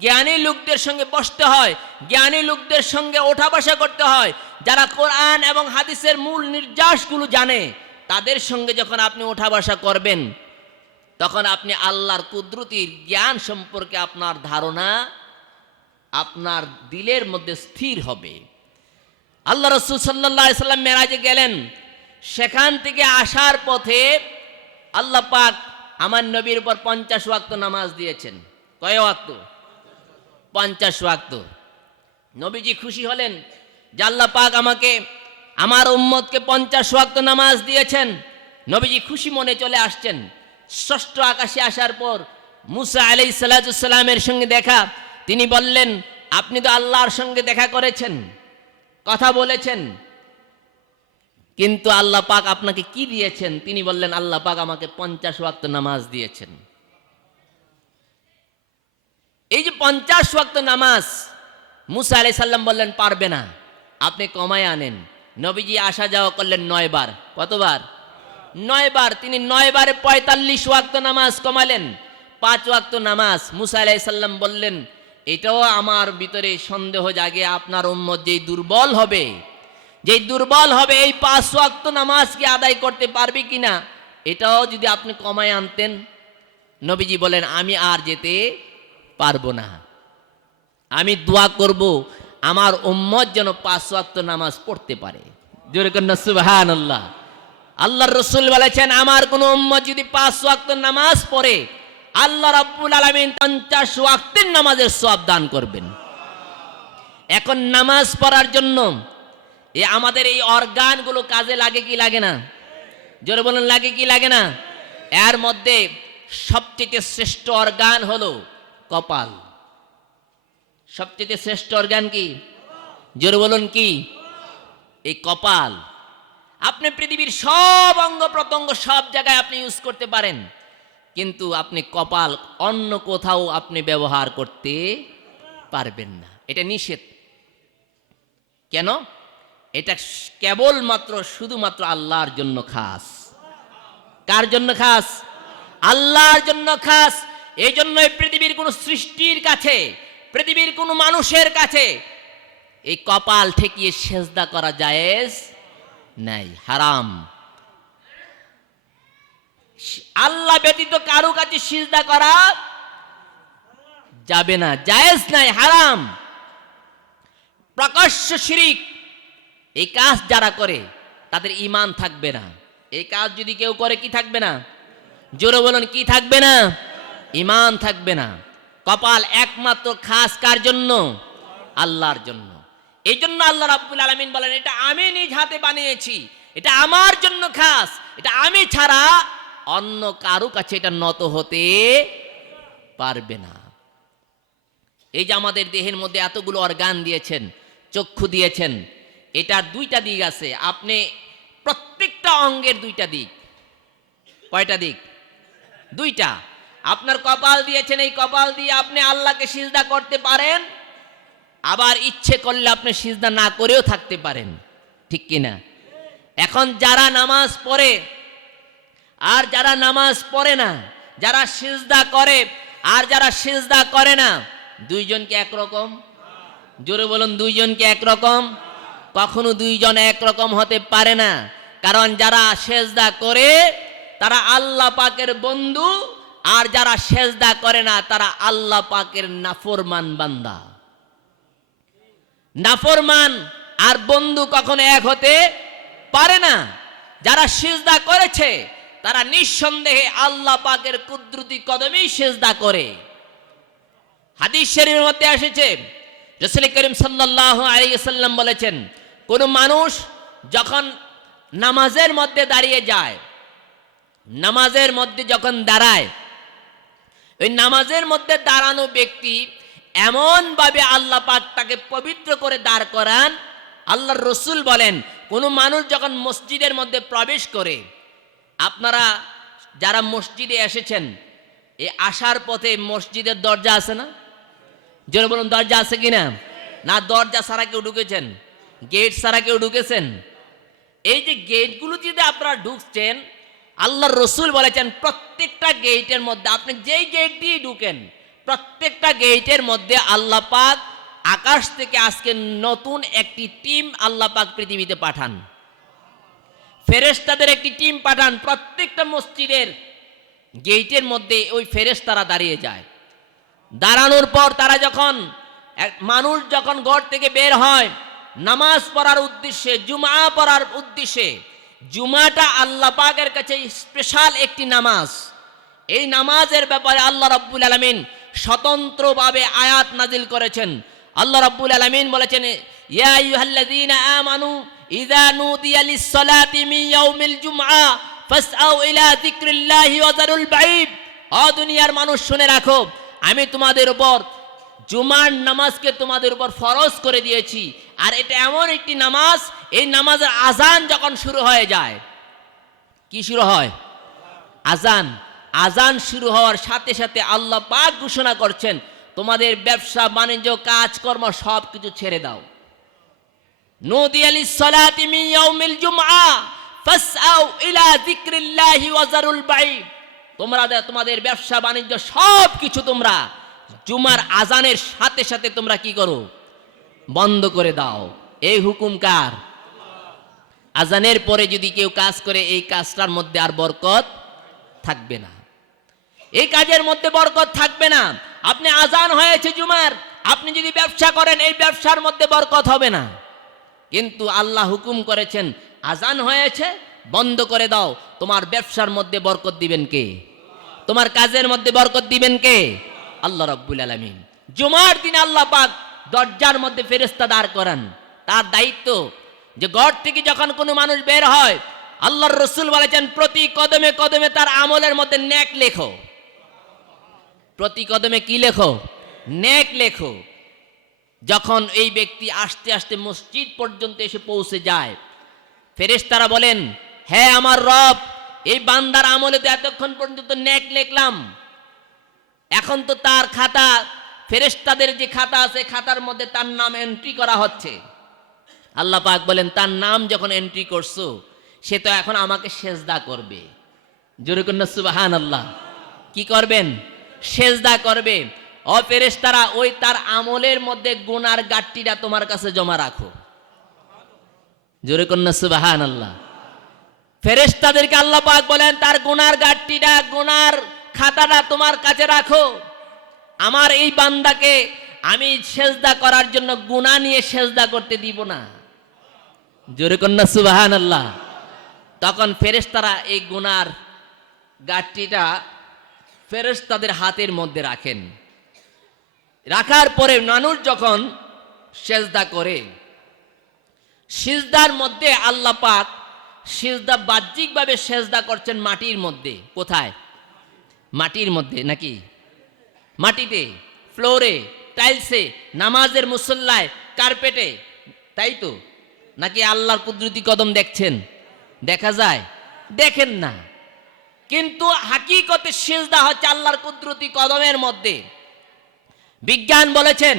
জ্ঞানী লোকদের সঙ্গে বসতে হয়, জ্ঞানী লোকদের সঙ্গে ওঠা বসা করতে হয়। যারা কোরআন এবং হাদিসের মূল নির্যাসগুলো জানে, তাদের সঙ্গে যখন আপনি ওঠা বসা করবেন, তখন আপনি আল্লাহর কুদরতির জ্ঞান সম্পর্কে আপনার ধারণা আপনার দিলের মধ্যে স্থির হবে। আল্লাহ রাসূল সাল্লাল্লাহু আলাইহি সাল্লাম মেরাজে গেলেন। সেখান থেকে আসার পথে আল্লাহ পাক আমার নবীর উপর 50 ওয়াক্ত নামাজ দিয়েছেন। কয় ওয়াক্ত? 50 ওয়াক্ত। নবীজি খুশি হলেন যে আল্লাহ পাক আমাকে, আমার উম্মতকে 50 ওয়াক্ত নামাজ দিয়েছেন। নবীজি খুশি মনে চলে আসছেন। ষষ্ঠ আকাশে আসার পর মুসা আলাইহিস সালামের সঙ্গে দেখা। তিনি বললেন, আপনি তো আল্লাহর সঙ্গে দেখা করেছেন, কথা বলেছেন, কিন্তু আল্লাহ পাক আপনাকে কি দিয়েছেন? তিনি বললেন, আল্লাহ পাক আমাকে 50 ওয়াক্ত নামাজ দিয়েছেন। এই যে 50 ওয়াক্ত নামাজ, মুসা আলাইহিস সালাম বললেন পারবে না, আপনি কমায় আনেন। নবীজি আসা যাওয়া করলেন 9 বার। কতবার? 9 বার। তিনি 9 বারে 45 ওয়াক্ত নামাজ কমালেন। 5 ওয়াক্ত নামাজ। মুসা আলাইহিস সালাম বললেন, এটাও আমার ভিতরে সন্দেহ জাগে, আপনার উম্মত যেই দুর্বল হবে, এই 5 ওয়াক্ত নামাজ কি আদায় করতে পারবে কিনা, এটাও যদি আপনি কমায় আনতেন। নবীজি বলেন, আমি আর যেতে পারবো না, আমি দোয়া করব আমার উম্মত যেন 5 ওয়াক্ত নামাজ পড়তে পারে। জোরে কন্যা সুবহানাল্লাহ। আল্লাহর রাসূল বলেছেন, আমার কোন উম্মত যদি 5 ওয়াক্ত নামাজ পড়ে, আল্লাহ রাব্বুল আলামিন 50 ওয়াক্তের নামাজের সওয়াব দান করবেন। এখন নামাজ পড়ার জন্য আমাদের এই অর্গানগুলো কাজে লাগে কি লাগে না? জোরে বলেন, লাগে কি লাগে না? এর মধ্যে সবচেয়ে শ্রেষ্ঠ অর্গান হলো কপাল। সবচেয়ে শ্রেষ্ঠ অর্গান কি? জোরে বলুন কি? এই কপাল। আপনি পৃথিবীর সব অঙ্গ প্রত্যঙ্গ সব জায়গায় আপনি ইউজ করতে পারেন, কিন্তু আপনি কপাল অন্য কোথাও আপনি ব্যবহার করতে পারবেন না। এটা নিষেধ। কেন? এটা কেবলমাত্র শুধুমাত্র আল্লাহর জন্য খাস। কার জন্য খাস? আল্লাহর জন্য খাস। এই জন্যই পৃথিবীর কোন সৃষ্টির কাছে, পৃথিবীর কোন মানুষের কাছে এই কপাল ঠেকিয়ে সেজদা করা জায়েজ নাই, হারাম। আল্লাহ ব্যতীত কারো কাছে সিজদা করা যাবে না, জায়েজ নাই, হারাম, প্রকাশ্য শিরিক। এই কাজ যারা করে তাদের ঈমান থাকবে না। এই কাজ যদি কেউ করে, কি থাকবে না? জোরে বলুন, কি থাকবে না? ঈমান থাকবে না। কপাল একমাত্র খাস কার জন্য? আল্লাহর জন্য। এই জন্য আল্লাহ রাব্বুল আলামিন বলেন, এটা আমি নিজ হাতে বানিয়েছি, এটা আমার জন্য খাস, এটা আমি ছাড়া অন্য কারো কাছে এটা নত হতে পারবে না। এই যে আমাদের দেহের মধ্যে এতগুলো অর্গান দিয়েছেন, চক্ষু দিয়েছেন, এটার 2টা দিক আছে। আপনি প্রত্যেকটা অঙ্গের 2টা দিক। কয়টা দিক? 2টা। আপনার কপাল দিয়েছেন, এই কপাল দিয়ে আপনি আল্লাহকে সিজদা করতে পারেন, আবার ইচ্ছে করলে আপনি সিজদা না করেও থাকতে পারেন, ঠিক কিনা? এখন যারা নামাজ পড়ে আর যারা নামাজ পড়ে না, যারা সিজদা করে আর যারা সিজদা করে না, দুইজনকে একরকম? জোরে বলুন, দুইজনকে একরকম? কখনো দুইজন একরকম হতে পারে না। কারণ যারা সিজদা করে তারা আল্লাহ পাকের বন্ধু, আর যারা সিজদা করে না তারা আল্লাহ পাকের নাফরমান বান্দা। নাফরমান আর বন্ধু কখনো এক হতে পারে না। যারা সিজদা করেছে তারা নিঃসন্দেহে আল্লাহ পাকের কুদরতি কদমেই সিজদা করে। হাদিস শরীফের মধ্যে এসেছে, রাসূল করিম সাল্লাল্লাহু আলাইহি ওয়াসাল্লাম বলেছেন, কোন মানুষ যখন নামাজের মধ্যে দাঁড়িয়ে যায়, নামাজের মধ্যে যখন দাঁড়ায়, ওই নামাজের মধ্যে দাঁড়ানো ব্যক্তি এমন ভাবে আল্লাহ পাক তাকে পবিত্র করে দাঁড় করান। আল্লাহর রাসূল বলেন, কোন মানুষ যখন মসজিদের মধ্যে প্রবেশ করে, আপনারা যারা মসজিদে এসেছেন, এই আসার পথে মসজিদের দরজা আছে না? জোরে বলুন, দরজা আছে কিনা? না দরজা ছাড়া কেউ ঢুকেছেন? গেট ছাড়া কেউ ঢুকেছেন? এই যে গেটগুলো যদি আপনারা ঢুকছেন, আল্লাহর রাসূল বলেছেন প্রত্যেকটা গেটের মধ্যে আপনি যেই গেট দিয়ে ঢুকেন, প্রত্যেকটা গেটের মধ্যে আল্লাহ পাক আকাশ থেকে আজকে নতুন একটি টিম আল্লাহ পাক পৃথিবীতে পাঠান, ফেরেশতাদের একটি টিম পাঠান। প্রত্যেকটা মসজিদের গেটের মধ্যে ওই ফেরেশতারা দাঁড়িয়ে যায়। দাঁড়ানোর পর তারা যখন, মানুষ যখন ঘর থেকে বের হয় নামাজ পড়ার উদ্দেশ্যে, জুমা পড়ার উদ্দেশ্যে, জুমাটা আল্লাহ পাকের কাছে স্পেশাল একটি নামাজ। এই নামাজের ব্যাপারে আল্লাহ রাব্বুল আলামিন স্বতন্ত্রভাবে আয়াত নাজিল করেছেন। আল্লাহ রাব্বুল আলামিন বলেছেন, ইয়া আইয়ুহাল্লাযীনা আমানু ইযা নুদিয়া লিস-সালাতি মিন ইয়াউমিল জুমআ ফাসআউ ইলা যিকরিল্লাহি ওয়া যারুল বাইব। ও দুনিয়ার মানুষ শুনে রাখো, আমি তোমাদের উপর জুমার নামাজকে তোমাদের উপর ফরজ করে দিয়েছি, আর এটা এমন একটি নামাজ, এই নামাজের আজান যখন শুরু হয়ে যায়, কি শুরু হয়? আজান। আজান শুরু হওয়ার সাথে সাথে আল্লাহ পাক ঘোষণা করছেন, তোমাদের ব্যবসা বাণিজ্য কাজকর্ম সব কিছু ছেড়ে দাও। নুদিয়া লিস-সালাতি মিন ইয়াউমিল জুমআ ফাসআউ ইলা যিকরিল্লাহি ওয়া যারুল বাই'। তোমরা তোমাদের ব্যবসা বাণিজ্য সব কিছু তোমরা জুমার আজানের সাথে সাথে তোমরা কি করো? বন্ধ করে দাও। এই হুকুম কার? আজানের পরে যদি কেউ কাজ করে, এই কাজটার মধ্যে আর বরকত থাকবে না, এই কাজের মধ্যে বরকত থাকবে না। আপনি আজান হয়েছে জুমার, আপনি যদি ব্যবসা করেন, এই ব্যবসার মধ্যে বরকত হবে না। কিন্তু আল্লাহ হুকুম করেছেন, আজান হয়েছে, বন্ধ করে দাও। তোমার ব্যবসার মধ্যে বরকত দিবেন কে? তোমার কাজের মধ্যে বরকত দিবেন কে? আল্লাহ রাব্বুল আলামিন। জুমার দিন আল্লাহ পাক দরজার মধ্যে ফেরেশতা দাঁড় করান। তার দায়িত্ব যে ঘর থেকে যখন কোনো মানুষ বের হয়, আল্লাহর রাসূল বলেছেন, প্রতি কদমে কদমে তার আমলের মধ্যে নেক লেখো। প্রতি কদমে কি লেখো? নেক লেখো। যখন এই ব্যক্তি আস্তে আস্তে মসজিদ পর্যন্ত এসে পৌঁছে যায়, ফেরেশতারা বলেন, হ্যাঁ আমার রব, এই বান্দার আমলে তো এতক্ষণ পর্যন্ত নেক লিখলাম, এখন তো তার খাতা, ফেরেশতাদের যে খাতা আছে, খাতার মধ্যে তার নাম এন্ট্রি করা হচ্ছে। আল্লাহ পাক বলেন, তার নাম যখন এন্ট্রি করছো, সে তো এখন আমাকে সেজদা করবে। জোরে কন্যা সুবহানাল্লাহ। কি করবেন? সেজদা করবে। ও ফেরেশতারা, ওই তার আমলের মধ্যে গুনার গাঁটটিটা তোমার কাছে জমা রাখো। জোরে কন্যা সুবহানাল্লাহ। ফেরেশতাদেরকে আল্লাহ পাক বলেন, তার গুনার গাঁটটিটা, গুনার খাতাটা তোমার কাছে রাখো। আমার এই বান্দাকে আমি সেজদা করার জন্য গুনাহ নিয়ে সেজদা করতে দিব না। জোরে কন্যা সুবহানাল্লাহ। তখন ফেরেশতারা এই গুনার গাঁটটিটা ফেরেশতাদের হাতের মধ্যে রাখেন। রাখার পরে মানুষ যখন সেজদা করে, সিজদার মধ্যে আল্লাহ পাক সিজদা বাহ্যিকভাবে সেজদা করছেন মাটির মধ্যে। কোথায়? মাটির মধ্যে নাকি? মাটিতে, ফ্লোরে, টাইলসে, নামাজের মুসল্লায়, কার্পেটে, তাই তো? নাকি আল্লাহর কুদরতি কদম দেখছেন? দেখা যায়? দেখেন না। কিন্তু হাকিকতে সিজদা হচ্ছে আল্লাহর কুদরতি কদমের মধ্যে। বিজ্ঞান বলেছেন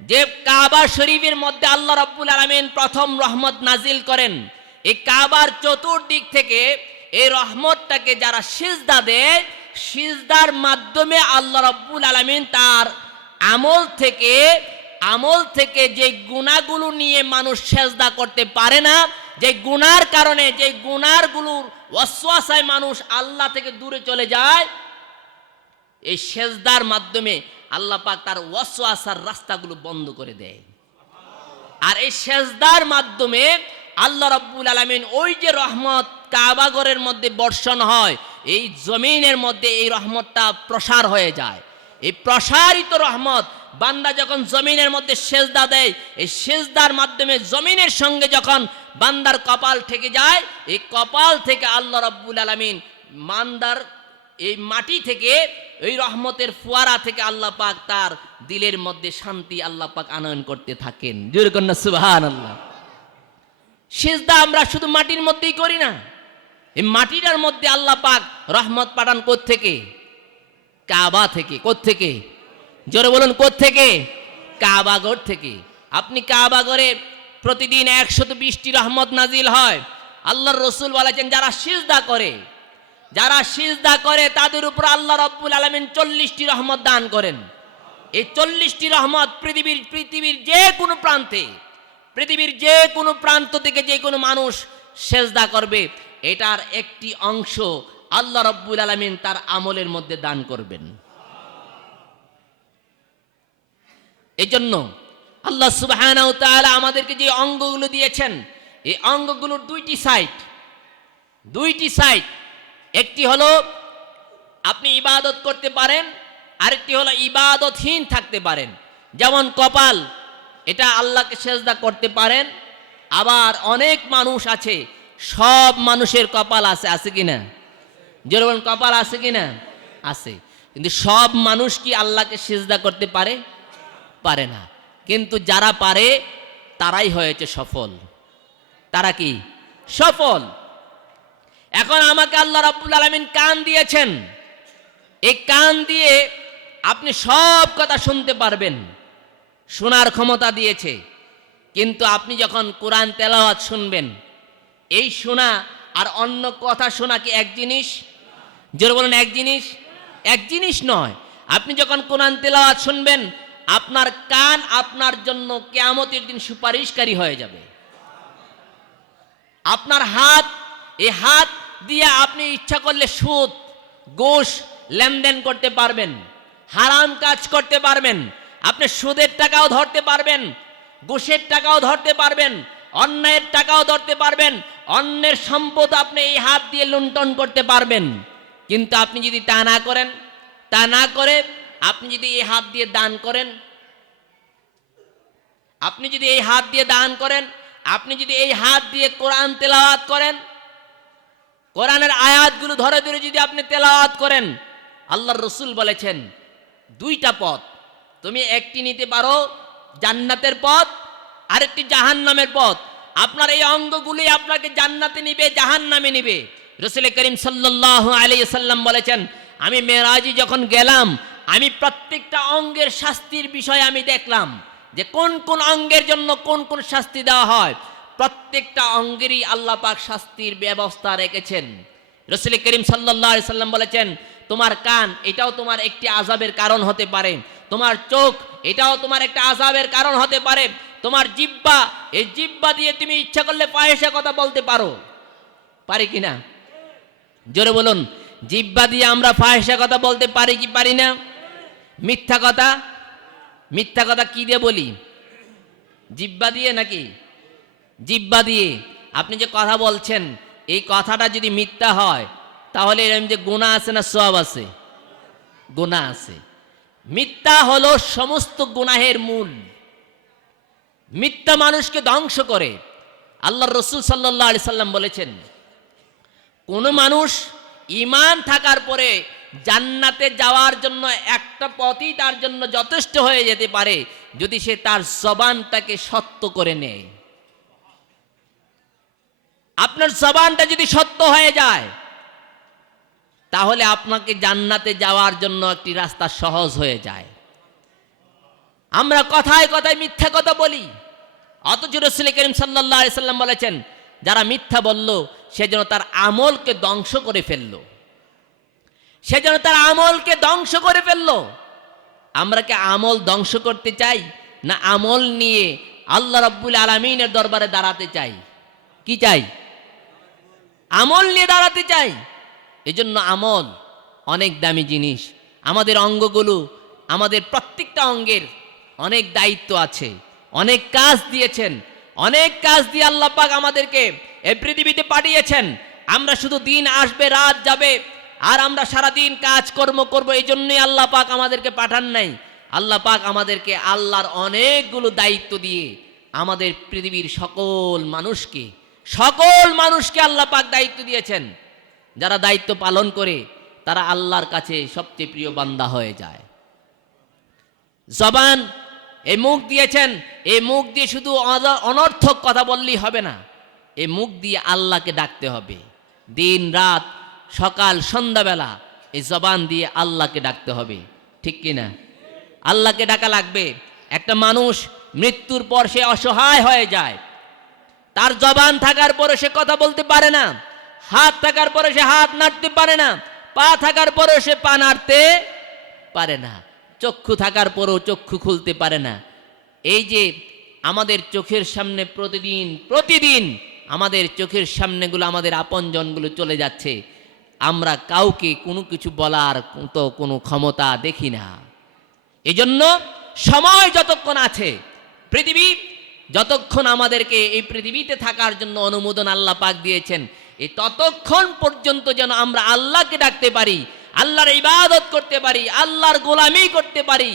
যে কাবা শরীফের মধ্যে আল্লাহ রাব্বুল আলামিন প্রথম রহমত নাজিল করেন। এই কাবার চতুর্দিক থেকে এই রহমতটাকে যারা সিজদা দেয়, সিজদার মাধ্যমে আল্লাহ রাব্বুল আলামিন তার আমল থেকে যে গুনাহগুলো নিয়ে মানুষ সেজদা করতে পারে না, যে গুনার কারণে, যে গুনাহগুলোর ওয়াসওয়াসায় মানুষ আল্লাহ থেকে দূরে চলে যায়, এই সেজদার মাধ্যমে আল্লাহ পাক তার ওয়াসওয়াসার রাস্তাগুলো বন্ধ করে দেয়। আর এই সেজদার মাধ্যমে আল্লাহ রাব্বুল আলামিন ওই যে রহমত কাবা ঘরের মধ্যে বর্ষণ হয়, এই জমিনের মধ্যে এই রহমতটা প্রসার হয়ে যায়। এই প্রসারিত রহমত বান্দা যখন জমিনের মধ্যে সেজদা দেয়, এই সেজদার মাধ্যমে জমিনের সঙ্গে যখন বান্দার কপাল ঠেকে যায়, এই কপাল থেকে আল্লাহ রাব্বুল আলামিন বান্দার এই মাটি থেকে, এই রহমতের ফোয়ারা থেকে আল্লাহ পাক তার দিলের মধ্যে শান্তি আল্লাহ পাক আনয়ন করতে থাকেন। জোরে কন্যা সুবহানাল্লাহ। সিজদা আমরা শুধু মাটির মধ্যেই করি না, এই মাটিটার মধ্যে আল্লাহ পাক রহমত পাঠান কোত্থেকে? কাবা থেকে। কোত্থেকে? জোরে বলুন, কোত্থেকে? কাবা ঘর থেকে। আপনি কাবা ঘরে প্রতিদিন 120টি রহমত নাজিল হয়। আল্লাহর রাসূল বলেছেন, যারা সিজদা করে তাদের উপর আল্লাহ রাব্বুল আলামিন 40টি রহমত দান করেন। এই 40টি রহমত পৃথিবীর যে কোনো প্রান্তে, পৃথিবীর যে কোনো প্রান্ত থেকে যে কোনো মানুষ সেজদা করবে, এটার একটি অংশ আল্লাহ রাব্বুল আলামিন তার আমলের মধ্যে দান করবেন। এজন্য আল্লাহ সুবহানাহু ওয়া তাআলা আমাদেরকে যে অঙ্গগুলো দিয়েছেন, এই অঙ্গগুলোর দুইটি সাইড। একটি হলো আপনি ইবাদত করতে পারেন, আরেকটি হলো ইবাদতহীন থাকতে পারেন। যেমন কপাল, এটা আল্লাহকে সেজদা করতে পারেন। আবার অনেক মানুষ আছে, সব মানুষের কপাল আছে কিনা? যেরকম কপাল আছে কিনা? আছে। কিন্তু সব মানুষ কি আল্লাহকে সেজদা করতে পারে? পারে না। কিন্তু যারা পারে তারাই হয়েছে সফল। তারা কি সফল? এখন আমাকে আল্লাহ রাব্বুল আলামিন কান দিয়েছেন, এই কান দিয়ে আপনি সব কথা শুনতে পারবেন, শোনার ক্ষমতা দিয়েছে। কিন্তু আপনি যখন কোরআন তেলাওয়াত শুনবেন, এই শোনা আর অন্য কথা শোনা কি এক জিনিস? জোরে বলেন, এক জিনিস? এক জিনিস নয়। আপনি যখন কোরআন তেলাওয়াত শুনবেন, আপনার কান আপনার জন্য কিয়ামতের দিন সুপারিশকারী হয়ে যাবে। আপনার হাত, এই হাত দিয়ে আপনি ইচ্ছা করলে সুদ, ঘুষ লেনদেন করতে পারবেন, হারাম কাজ করতে পারবেন। আপনি সুদের টাকাও ধরতে পারবেন, ঘুষের টাকাও ধরতে পারবেন, অন্যায়ের টাকাও ধরতে পারবেন, অন্যের সম্পদ আপনি এই হাত দিয়ে লুণ্ঠন করতে পারবেন। কিন্তু আপনি যদি তা না করেন, তা না করে আপনি যদি এই হাত দিয়ে দান করেন, আপনি যদি এই হাত দিয়ে দান করেন, আপনি যদি এই হাত দিয়ে কোরআন তেলাওয়াত করেন, কোরআনের আয়াতগুলো ধরে ধরে যদি আপনি তেলাওয়াত করেন, আল্লাহর রাসূল বলেছেন দুইটা পথ তুমি, একটি নিতে পারো জান্নাতের পথ, আরেকটি জাহান্নামের পথ। আপনার এই অঙ্গগুলি আপনাকে জান্নাতে নিবে, জাহান্নামে নিবে। রাসূল করিম সাল্লাল্লাহু আলাইহি সাল্লাম বলেছেন, আমি মেরাজে যখন গেলাম, আমি প্রত্যেকটা অঙ্গের শাস্তির বিষয় আমি দেখলাম, যে কোন কোন অঙ্গের জন্য কোন কোন শাস্তি দেওয়া হয়। প্রত্যেকটা অঙ্গেরই আল্লাহ পাক শাস্তির ব্যবস্থা রেখেছেন। রাসূল করিম সাল্লাল্লাহু আলাইহি সাল্লাম বলেছেন, তোমার কান, এটাও তোমার একটি আযাবের কারণ হতে পারে। তোমার চোখ, এটাও তোমার একটা আযাবের কারণ হতে পারে। তোমার জিহ্বা, এই জিহ্বা দিয়ে তুমি ইচ্ছা করলে ফাহিশা কথা বলতে পারো, পারি কিনা? জোরে বলুন, জিহ্বা দিয়ে আমরা ফাহিশা কথা বলতে পারি কি পারি না? মিথ্যা কথা, মিথ্যা কথা কি দিয়ে বলি? জিহ্বা দিয়ে নাকি? জিহ্বা দিয়ে আপনি যে কথা বলছেন, এই কথাটা যদি মিথ্যা হয়, তাহলে এরকম যে গুনাহ আছে না সওয়াব আছে? গুনাহ আছে। মিথ্যা হলো সমস্ত গুনাহের মূল। মিথ্যা মানুষকে ধ্বংস করে। আল্লাহর রাসূল সাল্লাল্লাহু আলাইহি সাল্লাম বলেছেন, কোন মানুষ ঈমান থাকার পরে জান্নাতে যাওয়ার জন্য একটা পথই তার জন্য যথেষ্ট হয়ে যেতে পারে, যদি সে তার জবানটাকে সত্য করে নেয়। আপনার জবানটা যদি সত্য হয়ে যায়, তাহলে আপনাকে জান্নাতে যাওয়ার জন্য একটি রাস্তা সহজ হয়ে যায়। আমরা কথায় কথায় মিথ্যা কথা বলি, অথচ রাসূল করিম সাল্লাল্লাহু আলাইহি সাল্লাম বলেছেন, যারা মিথ্যা বলল সে যেন তার আমলকে ধ্বংস করে ফেললো, সে যেন তার আমলকে ধ্বংস করে ফেললো। আমরা কি আমল ধ্বংস করতে চাই, না আমল নিয়ে আল্লাহ রাব্বুল আলামিনের দরবারে দাঁড়াতে চাই? কি চাই? আমল নিয়ে দাঁড়াতে চাই। এজন্য আমল অনেক দামি জিনিস। আমাদের অঙ্গগুলো, আমাদের প্রত্যেকটা অঙ্গের অনেক দায়িত্ব আছে, অনেক কাজ দিয়েছেন, অনেক কাজ দিয়ে আল্লাহ পাক আমাদেরকে এই পৃথিবীতে পাঠিয়েছেন। আমরা শুধু দিন আসবে রাত যাবে আর আমরা সারা দিন কাজকর্ম করব, এই জন্যই আল্লাহ পাক আমাদেরকে পাঠান নাই। আল্লাহ পাক আমাদেরকে আল্লাহর অনেকগুলো দায়িত্ব দিয়ে আমাদের পৃথিবীর সকল মানুষকে আল্লাহ পাক দায়িত্ব দিয়েছেন। যারা দায়িত্ব পালন করে তারা আল্লাহর কাছে সবচেয়ে প্রিয় বান্দা হয়ে যায়। জবান, এই মুখ দিয়েছেন, এই মুখ দিয়ে শুধু অনর্থক কথা বললেই হবে না, এই মুখ দিয়ে আল্লাহকে ডাকতে হবে। দিন রাত, সকাল সন্ধ্যাবেলা এই জবান দিয়ে আল্লাহকে ডাকতে হবে, ঠিক কিনা? আল্লাহকে ডাকা লাগবে। একটা মানুষ মৃত্যুর পর সে অসহায় হয়ে যায়, তার জবান থাকার পরে সে কথা বলতে পারে না, হাত থাকার পরে সে হাত নাড়তে পারে না, পা থাকার পরেও সে পা নাড়তে পারে না, চক্ষু থাকার পরেও চক্ষু খুলতে পারে না। এই যে আমাদের চোখের সামনে প্রতিদিন আমাদের চোখের সামনেগুলো, আমাদের আপনজনগুলো চলে যাচ্ছে, আমরা কাউকে কোনো কিছু বলার তো কোনো ক্ষমতা দেখি না। এজন্য সময় যতক্ষণ আছে, পৃথিবী যতক্ষণ আমাদেরকে এই পৃথিবীতে থাকার জন্য অনুমোদন আল্লাহ পাক দিয়েছেন, এই ততক্ষণ পর্যন্ত যেন আমরা আল্লাহকে ডাকতে পারি, আল্লাহর ইবাদত করতে পারি, আল্লাহর গোলামি করতে পারি,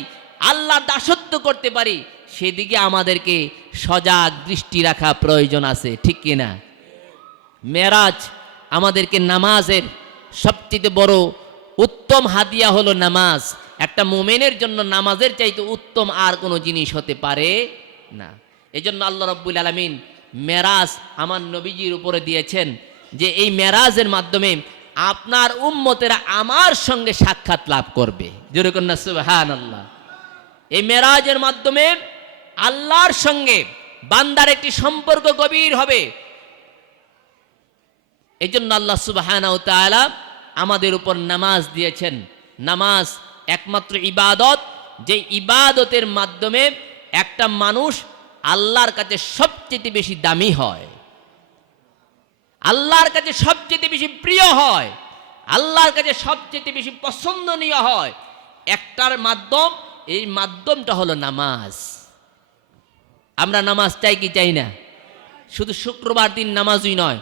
আল্লাহর দাসত্ব করতে পারি, সেদিকে আমাদেরকে সজাগ দৃষ্টি রাখা প্রয়োজন আছে, ঠিক কিনা? মেরাজ আমাদেরকে নামাজের সবচেয়ে বড় উত্তম হাদিয়া হলো নামাজ। একটা মুমিনের জন্য নামাজের চাইতে উত্তম আর কোনো জিনিস হতে পারে না। এজন্য আল্লাহ রাব্বুল আলামিন মেরাজ আমার নবীজির উপরে দিয়েছেন, যে এই মেরাজের মাধ্যমে আপনার উম্মতেরা আমার সঙ্গে সাক্ষাৎ লাভ করবে। জোরে কন্যা সুবহানাল্লাহ। এই মেরাজের মাধ্যমে আল্লাহর সঙ্গে বান্দার একটি সম্পর্ক গভীর হবে। এই জন্য আল্লাহ সুবহানাহু ওয়া তাআলা আমাদের উপর নামাজ দিয়েছেন। নামাজ একমাত্র ইবাদত, যে ইবাদতের মাধ্যমে একটা মানুষ আল্লাহর কাছে সবচেয়ে বেশি দামি হয়, আল্লাহর কাছে সবচেয়ে বেশি প্রিয় হয়, আল্লাহর কাছে সবচেয়ে বেশি পছন্দনীয় হয়। একটার মাধ্যম, এই মাধ্যমটা হলো নামাজ। আমরা নামাজ চাই কি চাই না? শুধু শুক্রবার দিন নামাজই নয়,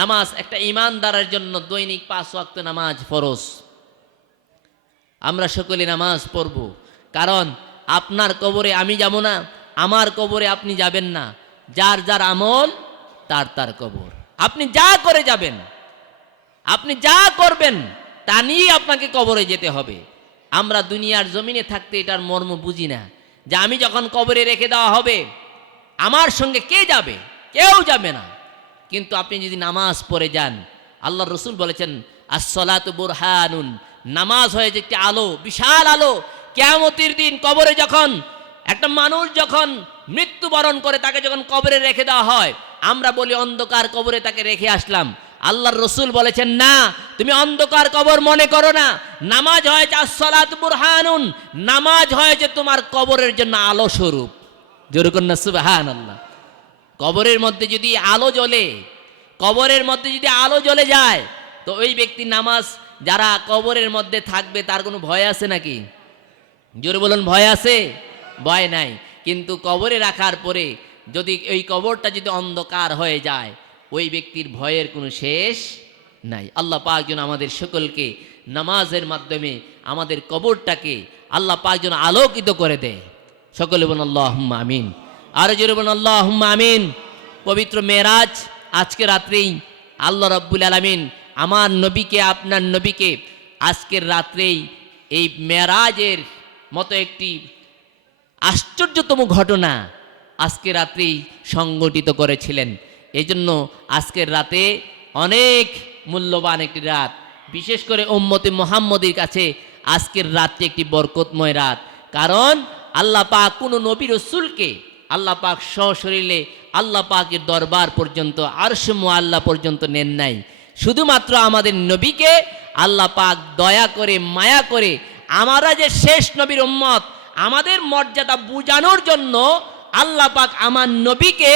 নামাজ একটা ঈমানদারের জন্য দৈনিক 5 ওয়াক্ত নামাজ ফরজ। আমরা সকলে নামাজ পড়ব, কারণ আপনার কবরে আমি যাব না, আমার কবরে আপনি যাবেন না। যার যার আমল তার তার কবর। আপনি যা করে যাবেন, আপনি যা করবেন তা নিয়ে আপনাকে কবরে যেতে হবে। আমরা দুনিয়ার জমিনে থাকতে এটার মর্ম বুঝি না, যে আমি যখন কবরে রেখে দেওয়া হবে আমার সঙ্গে কে যাবে? কেউ যাবে না। কিন্তু আপনি যদি নামাজ পড়ে যান, আল্লাহ রসুল বলেছেন আস-সালাতু বুরহানুন, নামাজ হয়েছে একটি আলো, বিশাল আলো। কিয়ামতের দিন কবরে যখন একটা মানুষ যখন মৃত্যুবরণ করে, তাকে যখন কবরে রেখে দেওয়া হয়, আমরা বলি অন্ধকার কবরে তাকে রেখে আসলাম। আল্লাহর রসুল বলেছেন না, তুমি অন্ধকার কবর মনে করো না। নামাজ হয়েছে আস-সালাতু বুরহানুন, নামাজ হয়েছে তোমার কবরের জন্য আলো স্বরূপ। জোরে কন্যা সুবহানাল্লাহ। কবরের মধ্যে যদি আলো জ্বলে, কবরের মধ্যে যদি আলো জ্বলে যায়, তো ওই ব্যক্তি নামাজ যারা কবরের মধ্যে থাকবে তার কোনো ভয় আছে নাকি? জোরে বলুন, ভয় আছে? ভয় নাই। কিন্তু কবরে রাখার পরে যদি ওই কবরটা যদি অন্ধকার হয়ে যায়, ওই ব্যক্তির ভয়ের কোনো শেষ নাই। আল্লাহ পাক যেন আমাদের সকলকে নামাজের মাধ্যমে আমাদের কবরটাকে আল্লাহ পাক যেন আলোকিত করে দেয়। সকলে বলুন আল্লাহুম্মা আমিন। আর জোরে বলুন আল্লাহুম্মা আমিন। পবিত্র মেরাজ আজকে রাত্রেই আল্লাহ রাব্বুল আলামিন আমার নবীকে, আপনার নবীকে আজকের রাত্রেই এই মেরাজের মতো একটি আশ্চর্যতম ঘটনা আজকে রাত্রেই সংগঠিত করেছিলেন। এই জন্য আজকের রাতে অনেক মূল্যবান একটি রাত, বিশেষ করে উম্মতে মুহাম্মদের কাছে আজকের রাতটি একটি বরকতময় রাত। কারণ আল্লাহ পাক কোনো নবী রাসূলকে আল্লাহ পাক সশরীরে আল্লাহ পাকের দরবার পর্যন্ত, আরশ মুআল্লা পর্যন্ত নেন নাই। শুধুমাত্র আমাদের নবীকে আল্লাহ পাক দয়া করে, মায়া করে, আমরা যে শেষ নবীর উম্মত, আমাদের মর্যাদা বুঝানোর জন্য আল্লাহ পাক আমার নবীকে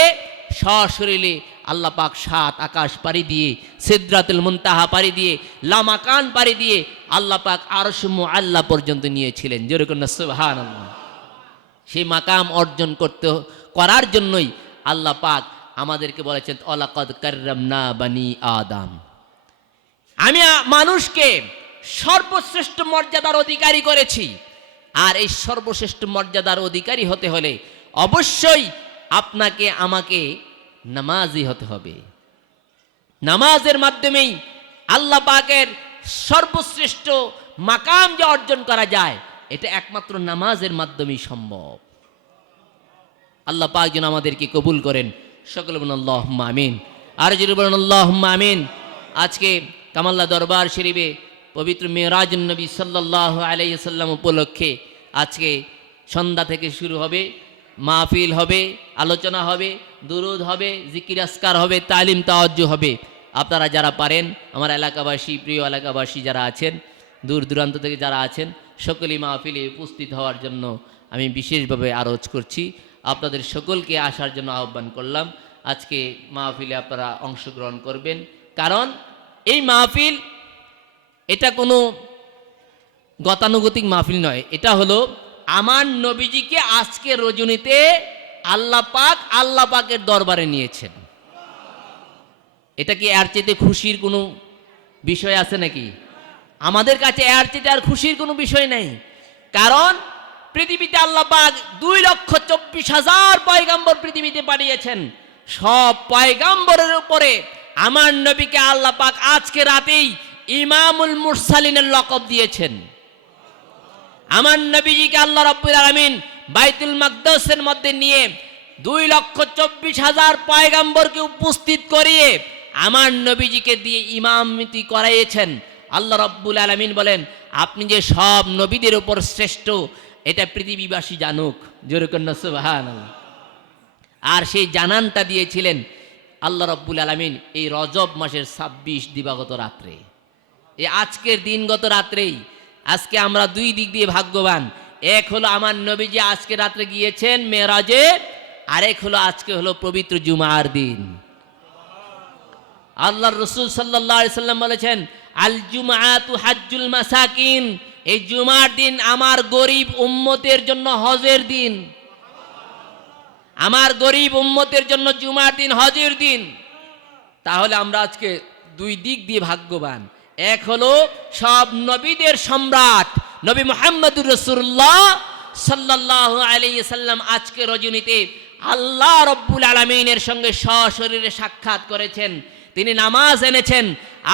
সশরীরে আল্লাহ পাক 7 আকাশ পাড়ি দিয়ে, সিদরাতুল মুনতাহা পাড়ি দিয়ে, লামাকান পাড়ি দিয়ে আল্লাহ পাক আরশ মুআল্লা পর্যন্ত নিয়েছিলেন। জোরে কন্যা সুবহানাল্লাহ। সেই মাকাম অর্জন করার জন্যই আল্লাহ পাক আমাদেরকে বলেছেন ওয়ালাকাদ কাররামনা বানি আদম, আমি মানুষকে সর্বশ্রেষ্ঠ মর্যাদার অধিকারী করেছি। আর এই সর্বশ্রেষ্ঠ মর্যাদার অধিকারী হতে হলে অবশ্যই আপনাকে আমাকে নামাজি হতে হবে। নামাজের মাধ্যমেই আল্লাহ পাকের সর্বশ্রেষ্ঠ মাকাম যে অর্জন করা যায়, এটা একমাত্র নামাজের মাধ্যমেই সম্ভব। আল্লাহ পাক যেন আমাদেরকে কবুল করেন। সকলে বলুন আল্লাহুম্মা আমিন। আর যদি বলুন আল্লাহুম্মা আমিন। আজকে কামাল্লা দরবার শরীফে পবিত্র মেরাজুন নবী সাল্লাল্লাহু আলাইহি সাল্লাম উপলক্ষে আজকে সন্ধ্যা থেকে শুরু হবে, মাহফিল হবে, আলোচনা হবে, দুরুদ হবে, জিকির আসকার হবে, তালিম তাওয়াজ্জুহ হবে। আপনারা যারা পারেন, আমার এলাকাবাসী, প্রিয় এলাকাবাসী যারা আছেন, দূর দূরান্ত থেকে যারা আছেন, সকলেই মাহফিলে উপস্থিত হওয়ার জন্য আমি বিশেষভাবে আরজ করছি। আপনাদের সকলকে আসার জন্য আহ্বান করলাম। আজকে মাহফিলে আপনারা অংশগ্রহণ করবেন, কারণ এই মাহফিল এটা কোনো গতানুগতিক মাহফিল নয়। এটা হলো আমার নবীজিকে আজকে রজনীতে আল্লাহ পাকের দরবারে নিয়েছেন। এটা কি এর চেয়ে খুশির কোনো বিষয় আছে নাকি? আমাদের কাছে এর চেয়ে আর খুশির কোনো বিষয় নেই। কারণ পৃথিবীতে আল্লাহ পাক 2,24,000 পয়গাম্বর পৃথিবীতে পাঠিয়েছেন। সব পয়গাম্বরের উপরে আমার নবীকে আল্লাহ পাক আজকে রাতেই ইমামুল মুরসালিনের লকব দিয়েছেন। আমার নবীজিকে আল্লাহ রাব্বুল আলামিন বাইতুল মাকদাসের মধ্যে নিয়ে 2,24,000 পয়গাম্বরকে উপস্থিত করিয়ে আমার নবীজিকে দিয়ে ইমামতি করাইয়েছেন। আল্লাহ রাব্বুল আলামিন বলেন, আপনি যে সব নবীদের উপর শ্রেষ্ঠ এটা পৃথিবীবাসী জানুক। জোরে কন্যা সুবহানাল্লাহ। আর সেই জানানটা দিয়েছিলেন আল্লাহ রাব্বুল আলামিন এই রজব মাসের 26 দিবাগত রাত্রে, এই আজকের দিনগত রাত্রেই। আজকে আমরা দুই দিক দিয়ে ভাগ্যবান। এক হলো আমার নবীজি আজকে রাত্রে গিয়েছেন মেরাজে, আরেক হলো আজকে হলো পবিত্র জুমার দিন। আল্লাহর রাসূল সাল্লাল্লাহু আলাইহি সাল্লাম বলেছেন, আল জুমআতু হাজ্জুল মাসাকিন, এই জুমার দিন আমার গরিব উম্মতের জন্য হজের দিন। আমার গরিব উম্মতের জন্য জুমার দিন হজের দিন। তাহলে আমরা আজকে দুই দিক দিয়ে ভাগ্যবান। এক হলো সব নবীদের সম্রাট নবী মুহাম্মদুর রাসূলুল্লাহ সাল্লাল্লাহু আলাইহি সাল্লাম আজকে রজনীতে আল্লাহ রাব্বুল আলামিনের সঙ্গে সশরীরে সাক্ষাৎ করেছেন, তিনি নামাজ এনেছেন।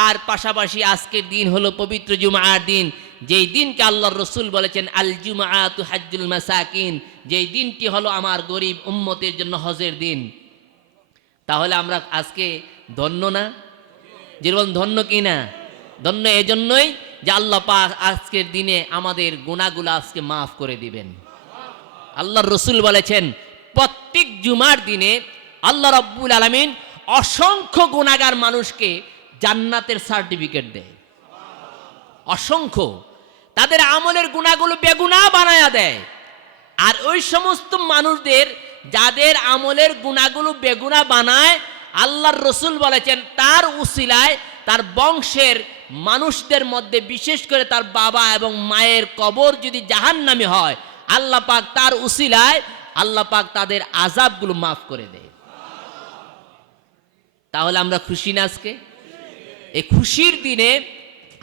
আর পাশাপাশি আজকের দিন হলো পবিত্র জুমার দিন, যেই দিনকে আল্লাহর রাসূল বলেছেন আল জুমআতু হাজ্জুল মাসাকিন, যেই দিনটি হলো আমার গরিব উম্মতের জন্য হজের দিন। তাহলে আমরা আজকে ধন্য না? যেরকম ধন্য কি না? ধন্য এজন্যই যে আল্লাহ পাক আজকের দিনে আমাদের গুনাহগুলো আজকে মাফ করে দিবেন। আল্লাহর রাসূল বলেছেন প্রত্যেক জুমার দিনে আল্লাহ রাব্বুল আলামিন অসংখ্য গুনাহগার মানুষকে জান্নাতের সার্টিফিকেট দেয়। অসংখ্য তাদের আমলের গুনাহগুলো বেগুনাহ বানায়া দেয়। আর ওই সমস্ত মানুষদের যাদের আমলের গুনাহগুলো বেগুনাহ বানায়, আল্লাহর রাসূল বলেছেন তার উসিলায় তার বংশের মানুষদের মধ্যে বিশেষ করে তার বাবা এবং মায়ের কবর যদি জাহান্নামী হয়, আল্লাহ পাক তার উসিলায় আল্লাহ পাক তাদের আযাবগুলো মাফ করে দেয়। তাহলে আমরা খুশি না আজকে? এই খুশির দিনে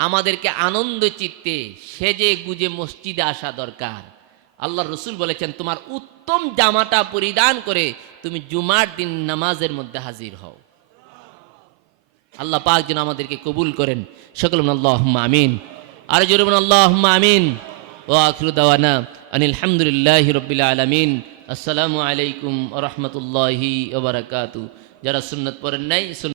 আমাদেরকে আনন্দ চিত্তে সেজে গুজে মসজিদে আসা দরকার। আল্লাহর রাসূল বলেছেন তোমার উত্তম জামাটা পরিধান করে তুমি জুমার দিন নামাজের মধ্যে হাজির হও। আল্লাহ পাক যেন আমাদেরকে কবুল করেন। সকলে বলুন আল্লাহুম্মা আমিন। আর জোরে বলুন আল্লাহুম্মা আমিন। ওয়া আখিরু দাওয়ানা আনিল হামদুলিল্লাহি রাব্বিল আলামিন। আসসালামু আলাইকুম ওয়া রাহমাতুল্লাহি ওয়া বারাকাতুহু। যারা সুন্নাত পড়েন নাই